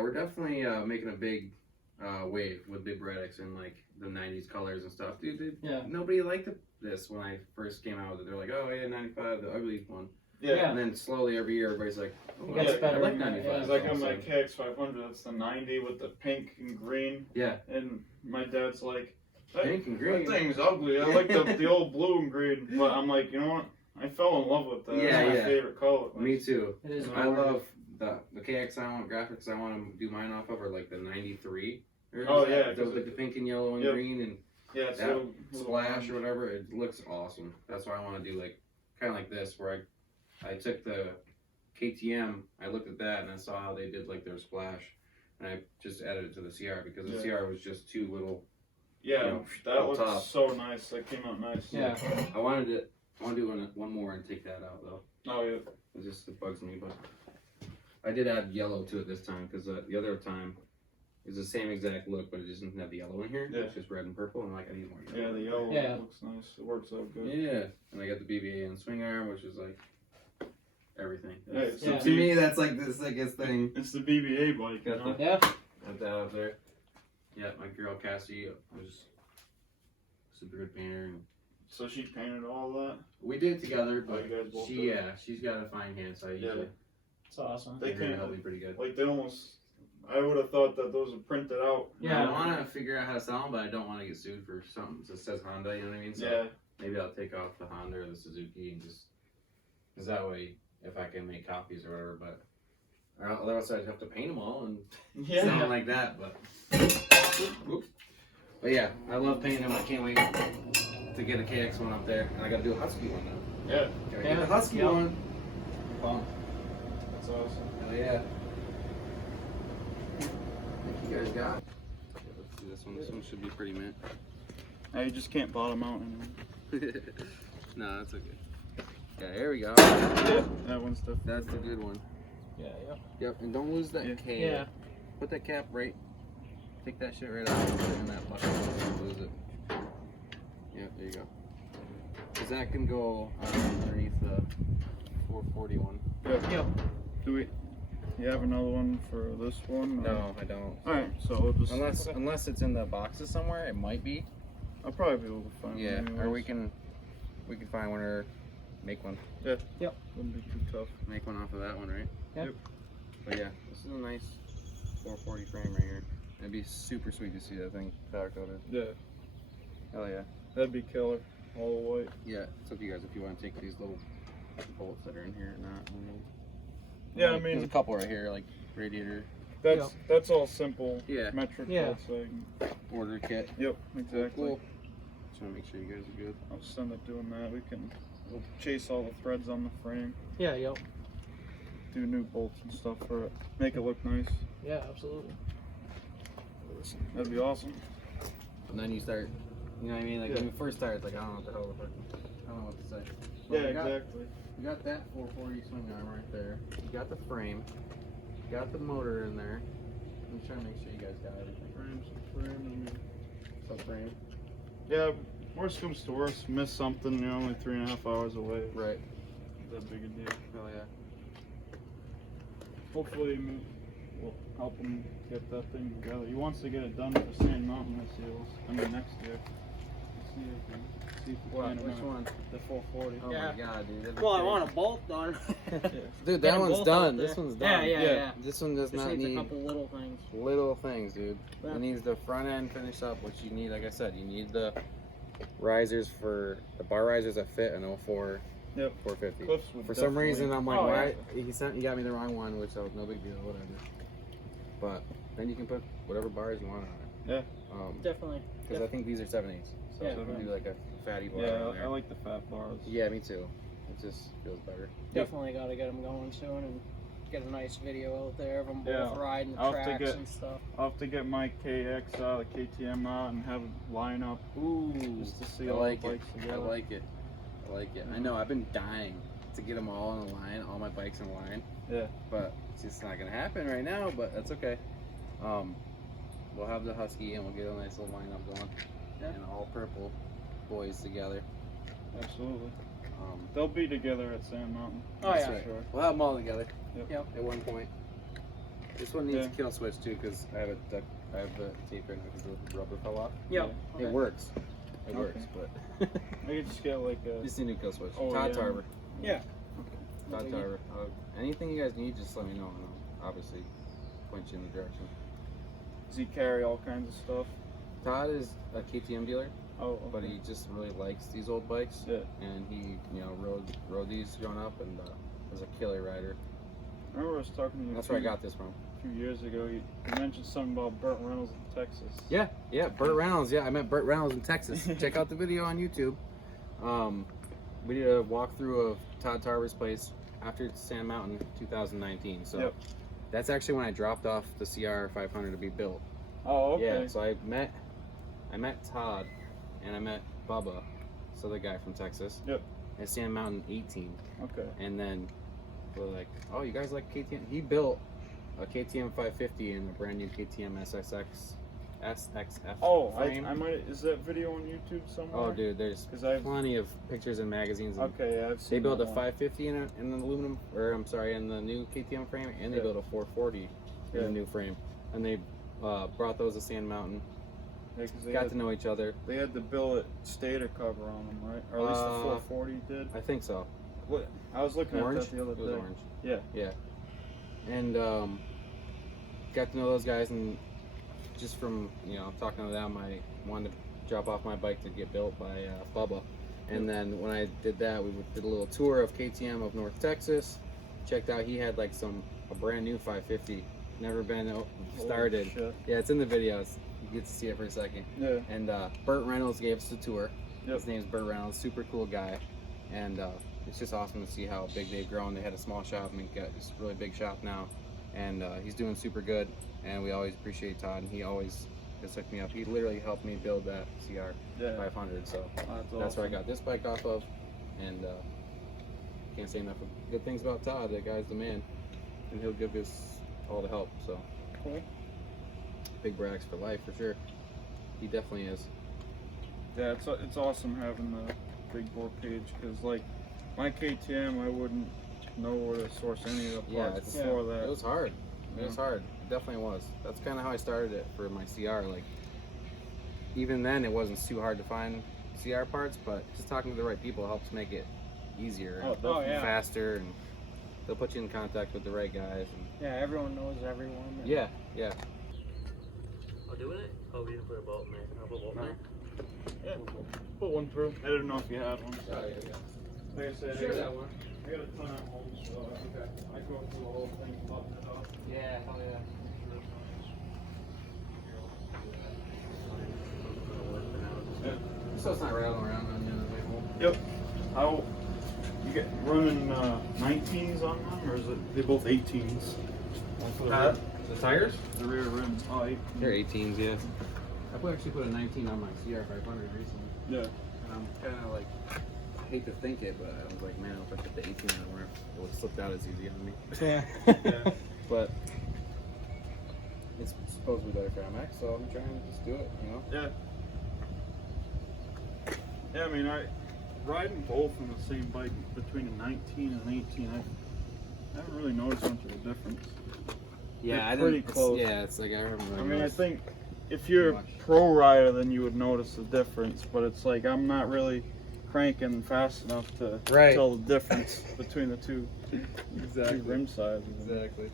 we're definitely making a big wave with Big Braddock's and like the 90s colors and stuff. Dude, Yeah. nobody liked this when I first came out with it. They're like, oh yeah, 95, the ugly one. Yeah. And then slowly every year, everybody's like, oh, It gets I better. like Yeah. 95. It's like all on of a my sudden. KX500, that's the 90 with the pink and green. Yeah. And my dad's like, that, Pink and green. that thing's ugly. I like the old blue and green. But I'm like, you know what? I fell in love with that. Yeah, That's my yeah. favorite color. Me too. It is. I love the KX I want graphics I want to do mine off of are like the 93. Oh, yeah, Those like the pink and yellow and Yep. green and Yeah, that so splash or whatever. It looks awesome. That's why I want to do like kind of like this where I took the KTM. I looked at that and I saw how they did like their splash, and I just added it to the CR because the CR was just too little. Yeah, you know, that up looks top. so nice. That came out nice. Yeah. I want to do one more and take that out though. Oh yeah. It bugs me, but I did add yellow to it this time because the other time it was the same exact look, but it just didn't have the yellow in here. Yeah. It's just red and purple. I'm like, I need more yellow. Yeah, the yellow Yeah. looks nice. It works out good. Yeah, and I got the BBA and swing arm, which is like everything. Yeah, it's Yeah. To me, that's like the sickest thing. It's the BBA bike. You Got know? Yeah. Got that up there. Yeah, my girl Cassie was super good painter. And So she painted all that. we did it together, Oh, but you guys both did it? she's got a fine hand, so I usually It's awesome. They figure it can't- out be pretty good. Like they almost. I would have thought that those were printed out. Yeah. I want to figure out how to sell them, but I don't want to get sued for something that says Honda. You know what I mean? So Yeah. maybe I'll take off the Honda or the Suzuki and just because that way, if I can make copies or whatever, but or otherwise I'd have to paint them all and Yeah. sell them like that. But but yeah, I love painting them. I can't wait to get a KX one up there, and I got to do a Husky one now. Yeah. Gotta Yeah. get the Husky Yep. one. Pumped. That's awesome. Hell yeah. What you guys got? Okay, let's do this one. This one should be pretty mint. Now you just can't bottom out anymore. No, that's okay. Yeah, here we go. Yeah. That one's the. That's the good one. Yeah. Yep. Yep, and don't lose that Yeah. K. Yeah. Put that cap right. Take that shit right out and put it in that bucket. Don't lose it. Yep, there you go. Cause that can go underneath the 440 one. Yeah. Yep. Do we? You have another one for this one? or- No, I don't. All right. So we'll just. Unless it's in the boxes somewhere, it might be. I'll probably be able to find Yeah, one. or anyways. we can find one or make one. Wouldn't be too tough. Make one off of that one, right? Yep. But yeah, this is a nice 440 frame right here. It'd be super sweet to see that thing powder coated. Yeah. Hell yeah. That'd be killer. All white. Yeah, it's up to you guys if you want to take these little bolts that are in here or not. Yeah, I Like, mean- there's a couple right here, like radiator That's all simple. Yeah. Metric Yeah. bolts. So order kit. yep. Exactly. Cool. Just want to make sure you guys are good. I'll just end up doing that. We'll chase all the threads on the frame. Yeah. Yep. Do new bolts and stuff for it. Make it look nice. Yeah. Absolutely. That'd be awesome. And then you start, you know what I mean? Like Yeah. when you first start, it's like I don't know what the hell, I don't know what to say. Yeah, Well, we got- exactly. You got that 440 swing arm right there. You got the frame. You got the motor in there. I'm trying to make sure you guys got everything. Frame. Subframe. Yeah. Worst comes to worst, miss something. You're only 3.5 hours away. Right. That big a deal. Hell yeah. Hopefully, we'll help him get that thing together. He wants to get it done for Sand Mountain this year. Next year. See if we can. Which one? The 440. Oh Yeah. my god, dude. that'd be Well, I crazy. want a bolt done. Dude, Get that 'em one's both done. out This there. one's Yeah, done. yeah, yeah. This one does Just not needs a need couple little things. little things, dude. Yeah. It needs the front end finished up, which you need, like I said, you need the risers for the bar risers that fit an 04 Yep. 450. Cliffs would For some definitely- reason, I'm like, Oh, why? He got me the wrong one, which was no big deal, whatever. But then you can put whatever bars you want on it. Yeah. Definitely. Because I think these are 7/8. So Yeah. you can do like a fatty bar Yeah, on there. I like the fat bars. Yeah, me too. It just feels better. Definitely got to get them going soon and get a nice video out there of them both Yeah. riding the I'll have to tracks get- and stuff. I'll have to get my KX out, the KTM out, and have it line up Ooh, just to see I all like the it. bikes I together. like it. I like it. I know. I've been dying to get them all on the line, all my bikes in line. Yeah. But it's just not gonna happen right now. But that's okay. We'll have the Husky and we'll get a nice little lineup going. Yeah. And all purple boys together. Absolutely. Um, They'll be together at Sand Mountain. Oh, that's yeah. right. Sure. We'll have them all together. Yep. At one point. This one needs Yeah. a kill switch too because I have the tape right now because the rubber fell off. Yep. It Okay. works. It Okay. works, but I could just get like a. just need a kill switch. Oh, Todd's yeah. Harbor. Yeah. Todd Tarver. Anything you guys need, just let me know. And I'll obviously point you in the direction. Does he carry all kinds of stuff? Todd is a KTM dealer, Oh, okay. but he just really likes these old bikes. Yeah. And he, rode these growing up and was a killer rider. I remember I was talking to you. That's where I got this from. A few years ago. You mentioned something about Burt Reynolds in Texas. Yeah, Burt Reynolds. Yeah, I met Burt Reynolds in Texas. Check out the video on YouTube. We did a walkthrough of Todd Tarver's place after Sand Mountain 2019. So Yep. that's actually when I dropped off the CR500 to be built. Oh, okay. Yeah, so I met Todd and I met Bubba, so the guy from Texas. Yep. At Sand Mountain 18. Okay. And then we're like, oh, you guys like KTM? He built a KTM550 and a brand new KTM SXF Oh, frame. I might. Is that video on YouTube somewhere? Oh, dude, there's 'Cause I've. plenty of pictures and magazines. And Okay, yeah, I've they seen built a that one. 550 in an aluminum, or I'm sorry, in the new KTM frame, and they Yeah. built a 440 in Yeah. the new frame. And they brought those to Sand Mountain. Yeah, 'cause they Got had, to know each other. they had the billet stator cover on them, right? Or at least the 440 did. I think so. What? I was looking Orange. at that the other It was day. orange. Yeah. Yeah. And got to know those guys, and just from talking to them, I wanted to drop off my bike to get built by Bubba. And then when I did that, we did a little tour of KTM of North Texas. Checked out, he had like a brand new 550, never been started. Holy shit. Yeah, it's in the videos. You get to see it for a second. Yeah. And Burt Reynolds gave us a tour. Yep. His name's Burt Reynolds, super cool guy. And it's just awesome to see how big they've grown. They had a small shop and got this really big shop now. And he's doing super good. And we always appreciate Todd. And he always just hooked me up. He literally helped me build that CR500. So that's where I got this bike off of. And can't say enough of good things about Todd. That guy's the man. And he'll give us all the help. So Cool. big brags for life for sure. He definitely is. Yeah, it's awesome having the big bore page because like my KTM, I wouldn't know where to source any of the parts before that. It was hard. It Yeah. was hard. It definitely was. That's kind of how I started it for my CR. Like, even then, it wasn't too hard to find CR parts, but just talking to the right people helps make it easier and Oh, yeah. faster, and they'll put you in contact with the right guys. And Yeah, everyone knows everyone. and- yeah. Oh, doing it? Oh, we didn't put a bolt in there. I'll put a bolt in there. Yeah, put one through. I didn't know if you had one. Oh, Like I said, Sure, I that got one. a ton at home, so I go through the whole thing, button it up. Yeah, hell yeah. So it's not rattling around on the other way home. Yep. How you get running 19s on them, or is it they both 18s? The tires? The rear rims. Oh, 18. They're 18s, yeah. I actually put a 19 on my CR500 recently. Yeah. And I'm kind of like, I hate to think it, but I was like, man, if I put the 18 on, it would have slipped out as easy on me. Yeah. But it's supposedly better for MX, so I'm trying to just do it, Yeah. Yeah, I mean, riding both on the same bike between a 19 and an 18, I haven't really noticed much of a difference. Yeah, They're I pretty didn't. close. Yeah, it's like I haven't really I mean, I noticed think if you're a much. pro rider, then you would notice the difference. But it's like I'm not really cranking fast enough to Right. tell the difference between the two Exactly. rim sizes. Exactly.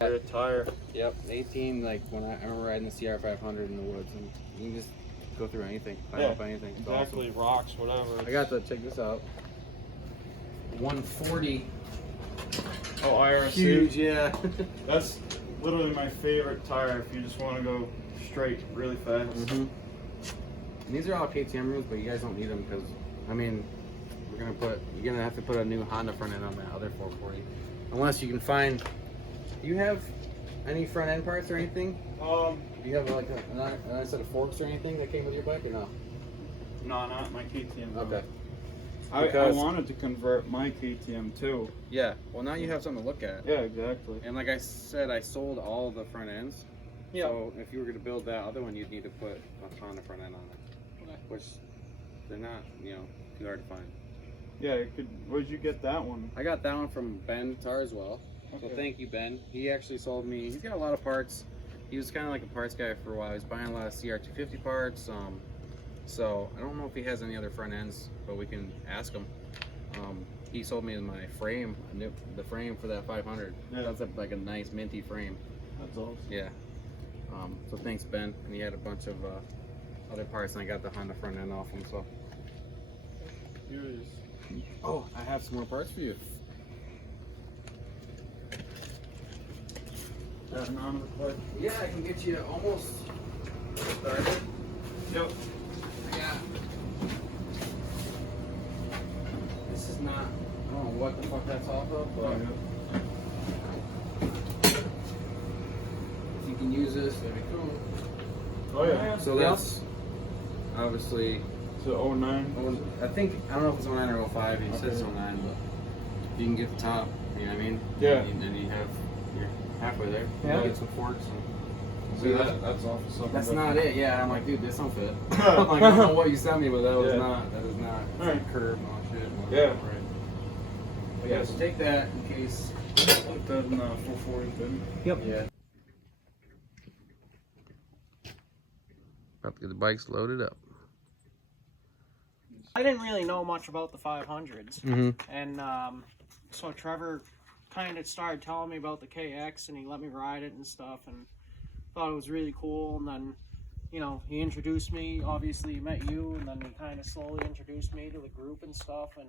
A tire. Yep, 18. Like when I remember riding the CR500 in the woods, and you can just go through anything, climb Yeah, up anything. It's awesome. Exactly, rocks, whatever. I got to check this out. 140. Oh, IRC. Huge, yeah. That's literally my favorite tire if you just want to go straight really fast. And these are all KTM rims, but you guys don't need them because, I mean, you're gonna have to put a new Honda front end on that other 440, unless you can find. Do you have any front end parts or anything? Do you have like another set of forks or anything that came with your bike or no? No, not my KTM. Okay. I Because- wanted to convert my KTM too. Yeah. Well, now you have something to look at. Yeah, exactly. And like I said, I sold all the front ends. Yeah. So if you were going to build that other one, you'd need to put a Honda front end on it, which they're not, too hard to find. Yeah, where'd you get that one? I got that one from Ben Tarswell. So Okay. thank you, Ben. He actually sold me. He's got a lot of parts. he was kind of like a parts guy for a while. He was buying a lot of CR250 parts. So I don't know if he has any other front ends, but we can ask him. He sold me my frame, the frame for that 500. Yeah. That's like a nice minty frame. That's awesome. Yeah. So thanks, Ben. And he had a bunch of other parts, and I got the Honda front end off him. So. Here it is. Oh, I have some more parts for you. Got an on the clip. Yeah, I can get you almost started. Yep. Yeah. This is not. I don't know what the fuck that's off of, but if you can use this, that'd be cool. Oh yeah. So that's obviously. So 09. I think I don't know if it's 09 or 05. He says Okay. 09, but you can get the top. You know what I mean? Yeah. And then you have you're halfway there. Yeah. You get some forks. And, See that's off of something. that's different. not it. Yeah. I'm like, dude, this don't fit. I'm like, I don't know what you sent me, but that was Yeah. not. That is not. It's Alright. like curved and all shit. Yeah. Right. But yeah. So take that in case. Put that in 440 bin. Yeah. About to get the bikes loaded up. I didn't really know much about the 500s, Mm-hmm. and so Trevor kind of started telling me about the KX, and he let me ride it and stuff, and thought it was really cool. And then, you know, he introduced me. Obviously, he met you, and then he kind of slowly introduced me to the group and stuff, and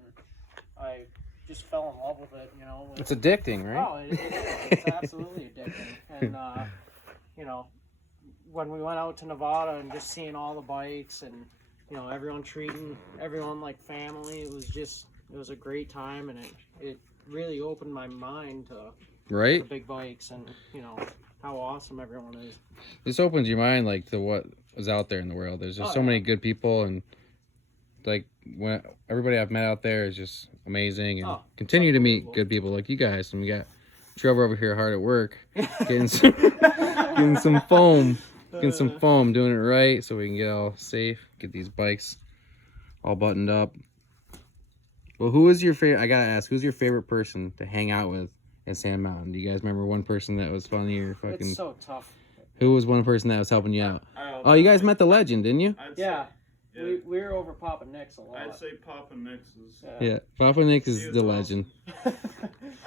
I just fell in love with it. You know, It's addicting, right? Oh, it is. It's absolutely addicting. And, you know, when we went out to Nevada and just seeing all the bikes and, you know, everyone treating everyone like family, it was a great time, and it really opened my mind to Right? the big bikes and, you know, how awesome everyone is. This opens your mind, like, to what is out there in the world. There's just Oh, so yeah. many good people, and like when everybody I've met out there is just amazing, and Oh, continue to meet unbelievable. good people like you guys. And we got Trevor over here hard at work, getting some, getting some foam, doing it right so we can get all safe, get these bikes all buttoned up. Well, who is your favorite? I gotta ask, who's your favorite person to hang out with at Sand Mountain? Do you guys remember one person that was funny or fucking? It's so tough. Who was one person that was helping you out? Oh, you guys met the legend, didn't you? I'd Yeah. Say, We were over Papa Nick's a lot. I'd say Papa Nix is. Yeah, Papa Nick He is was the awesome. legend.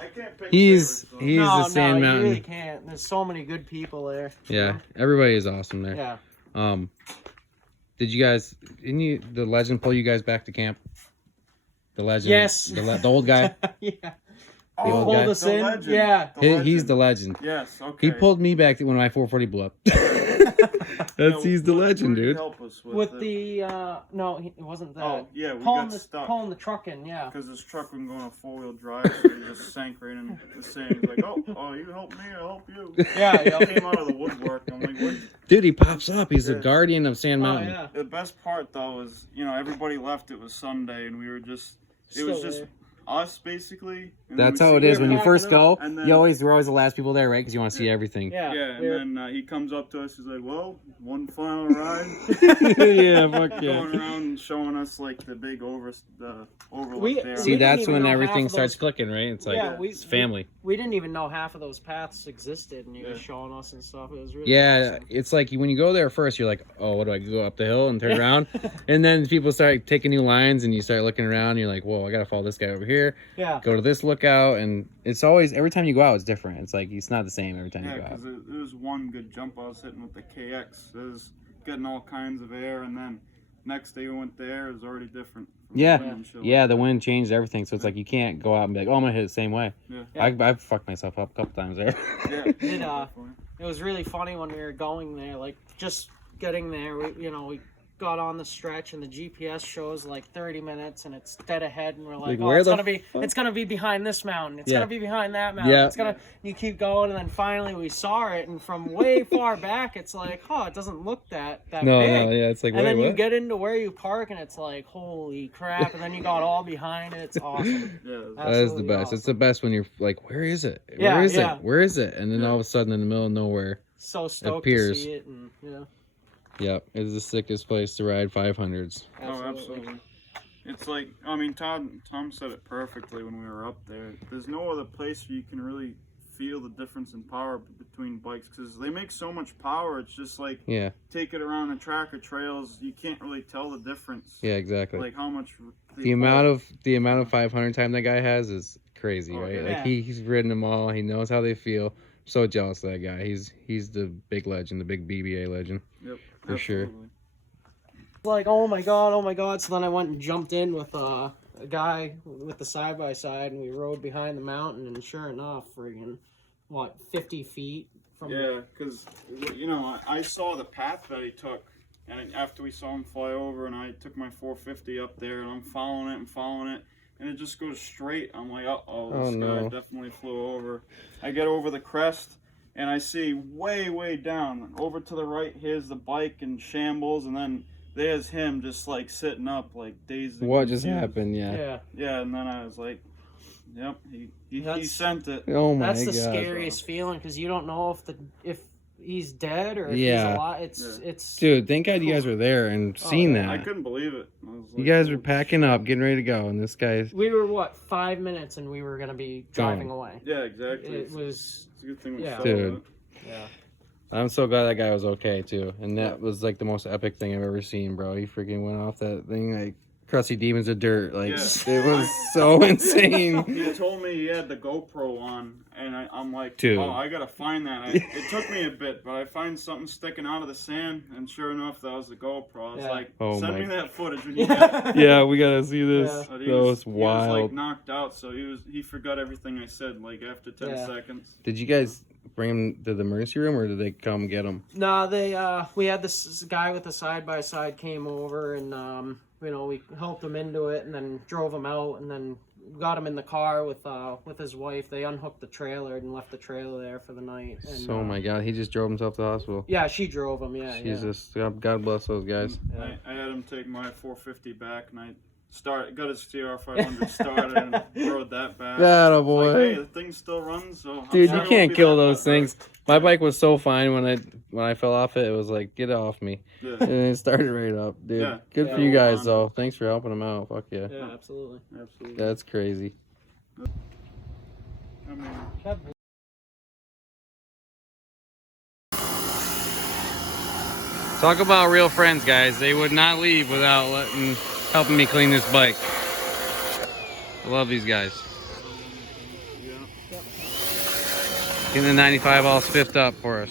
I can't pick He's favorites, though. he's no, the Sand you Mountain. really can't. There's so many good people there. Yeah, everybody is awesome there. Yeah. Did you guys? Didn't the legend pull you guys back to camp? The legend. Yes. The old guy. Yeah. The old pulled guy? us in. legend. Yeah. He's the legend. Yes. Okay. He pulled me back when my 440 blew up. He's the legend, What did he dude. help us With it? the no, it wasn't that. Oh yeah, we pulling got the stuck pulling the truck in. Yeah. because his truck wasn't going on 4-wheel drive, so he just sank right in the sand. He's like, oh, you help me, I'll help you. Yeah. He Yeah. came out of the woodwork. I'm like, what? Dude, he pops up. He's the Yeah. guardian of Sand Oh Mountain. yeah. The best part though is, everybody left. It was Sunday, and we were just. It Still was just there. us basically. And That's then we how it see is when you everyone. first go. And then- We're always the last people there, right? Because you want to see everything. Yeah. Yeah, and we're- then he comes up to us. He's like, "Well, one final ride." Yeah, fuck yeah. Going around and showing us like the big overlook We- there. See, we that's didn't when even know everything half of starts those- clicking, right? It's like Yeah, it's family. We didn't even know half of those paths existed, and he was Yeah. showing us and stuff. It was really Yeah, awesome. it's like when you go there first, you're like, oh, what do I go up the hill and turn around? And then people start taking new lines and you start looking around and you're like, whoa, I got to follow this guy over here, Yeah. go to this lookout. And it's always, every time you go out, it's different. It's like, it's not the same every time Yeah, you go out. because it was one good jump I was hitting with the KX. It was getting all kinds of air, and then next day we went there, it was already different. from the Yeah, wind and shit yeah, like the that. wind changed everything. So it's like, you can't go out and be like, oh, I'm going to hit it the same way. Yeah. Yeah. I've fucked myself up a couple times there. Yeah. It, definitely. It was really funny when we were going there, like just getting there. We got on the stretch and the GPS shows like 30 minutes and it's dead ahead, and we're like, Like, oh, where it's the gonna be, fuck? it's gonna be behind this mountain. It's Yeah. gonna be behind that mountain. Yeah. It's gonna. You keep going, and then finally we saw it, and from way far back, it's like, oh, it doesn't look that No, big. no, yeah, it's like, And wait, then you what? get into where you park, and it's like, holy crap! And then you got all behind it. It's awesome. Yeah. it was- That is the Absolutely best. It's the best when you're like, where is it? Yeah, Where is yeah. it? Where is it? And then Yeah. all of a sudden, in the middle of nowhere, So stoked appears. to see it, and yeah, yep, it's the sickest place to ride 500s. Oh, absolutely. It's like, Tom said it perfectly when we were up there. There's no other place where you can really feel the difference in power between bikes because they make so much power. It's just like Yeah. take it around the track or trails, you can't really tell the difference. Yeah, exactly. Like how much the amount of 500 time that guy has is crazy, Oh, right? yeah. Like he's ridden them all. He knows how they feel. I'm so jealous of that guy. He's the big legend, the big BBA legend. Yep, for sure. absolutely. Like, oh my god. So then I went and jumped in with a guy with the side-by-side, and we rode behind the mountain, and sure enough, friggin', 50 feet from Yeah, because, you know, I saw the path that he took, and after we saw him fly over, and I took my 450 up there, and I'm following it, and it just goes straight. I'm like, uh-oh, this guy definitely flew over. I get over the crest, and I see way down, over to the right, here's the bike in shambles, and then there's him just, like, sitting up, like, dazed and What just confused. happened? Yeah. Yeah, and then I was like, yep, he sent it. Oh my god. That's the scariest feeling, because you don't know if he's dead or if he's alive. It's Dude, thank God you guys were there and seen that. I couldn't believe it. I was like, You guys were packing up, getting ready to go, and this guy's... We were 5 minutes and we were gonna be driving away. Yeah, exactly. It was It's a good thing we yeah. saw Dude. it. yeah. I'm so glad that guy was okay too, and that was like the most epic thing I've ever seen, bro. He freaking went off that thing like crusty demons of dirt, like it was so insane. He told me he had the GoPro on, and I'm like, Dude. oh, I gotta find that. It took me a bit, but I find something sticking out of the sand, and sure enough, that was the GoPro. I was like, Oh send my- me that footage when you get it. Yeah, we gotta see this. Yeah. But That was he was wild. like knocked out, so he forgot everything I said like after 10 seconds. Did you guys bring him to the emergency room, or did they come get him? No, we had this guy with the side-by-side came over, and we helped him into it and then drove him out, and then got him in the car with his wife. They unhooked the trailer and left the trailer there for the night. And, So my God, he just drove himself to the hospital. yeah, she drove him. Yeah, Jesus, God bless those guys. Yeah. I had him take my 450 back, and I got his CR500 started and rode that back. That a It's boy. like, hey, the thing still runs, so I'm Dude, sure you it can't won't be kill that those bad. things. My bike was so fine when I fell off it. It was like, get off me, Yeah, and it started right up, dude. Yeah. Good Yeah. for you guys though. Thanks for helping him out. Fuck yeah. Yeah, absolutely. absolutely. That's crazy. I mean, Talk about real friends, guys. They would not leave without helping me clean this bike. I love these guys. yeah. Getting the 95 all spiffed up for us.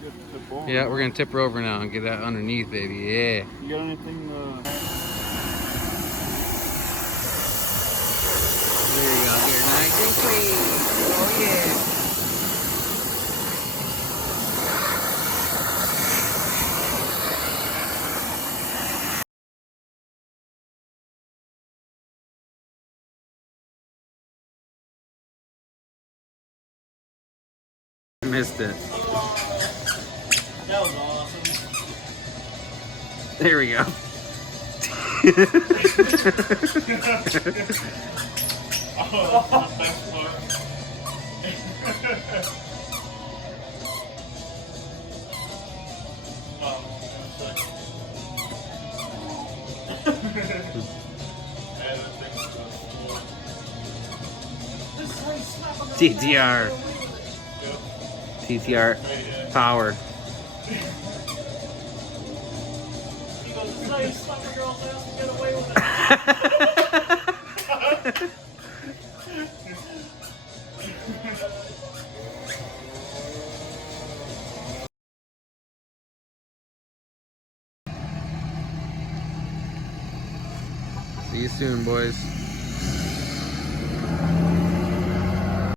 Good tip over. Yeah, we're gonna tip her over now and get that underneath, baby. Yeah. You got anything? There you go. Here, nice and clean. Oh yeah. Missed it. That was awesome. There we go. TTR. TTR power. He goes, so you slap a girl's ass and get away with it. See you soon, boys.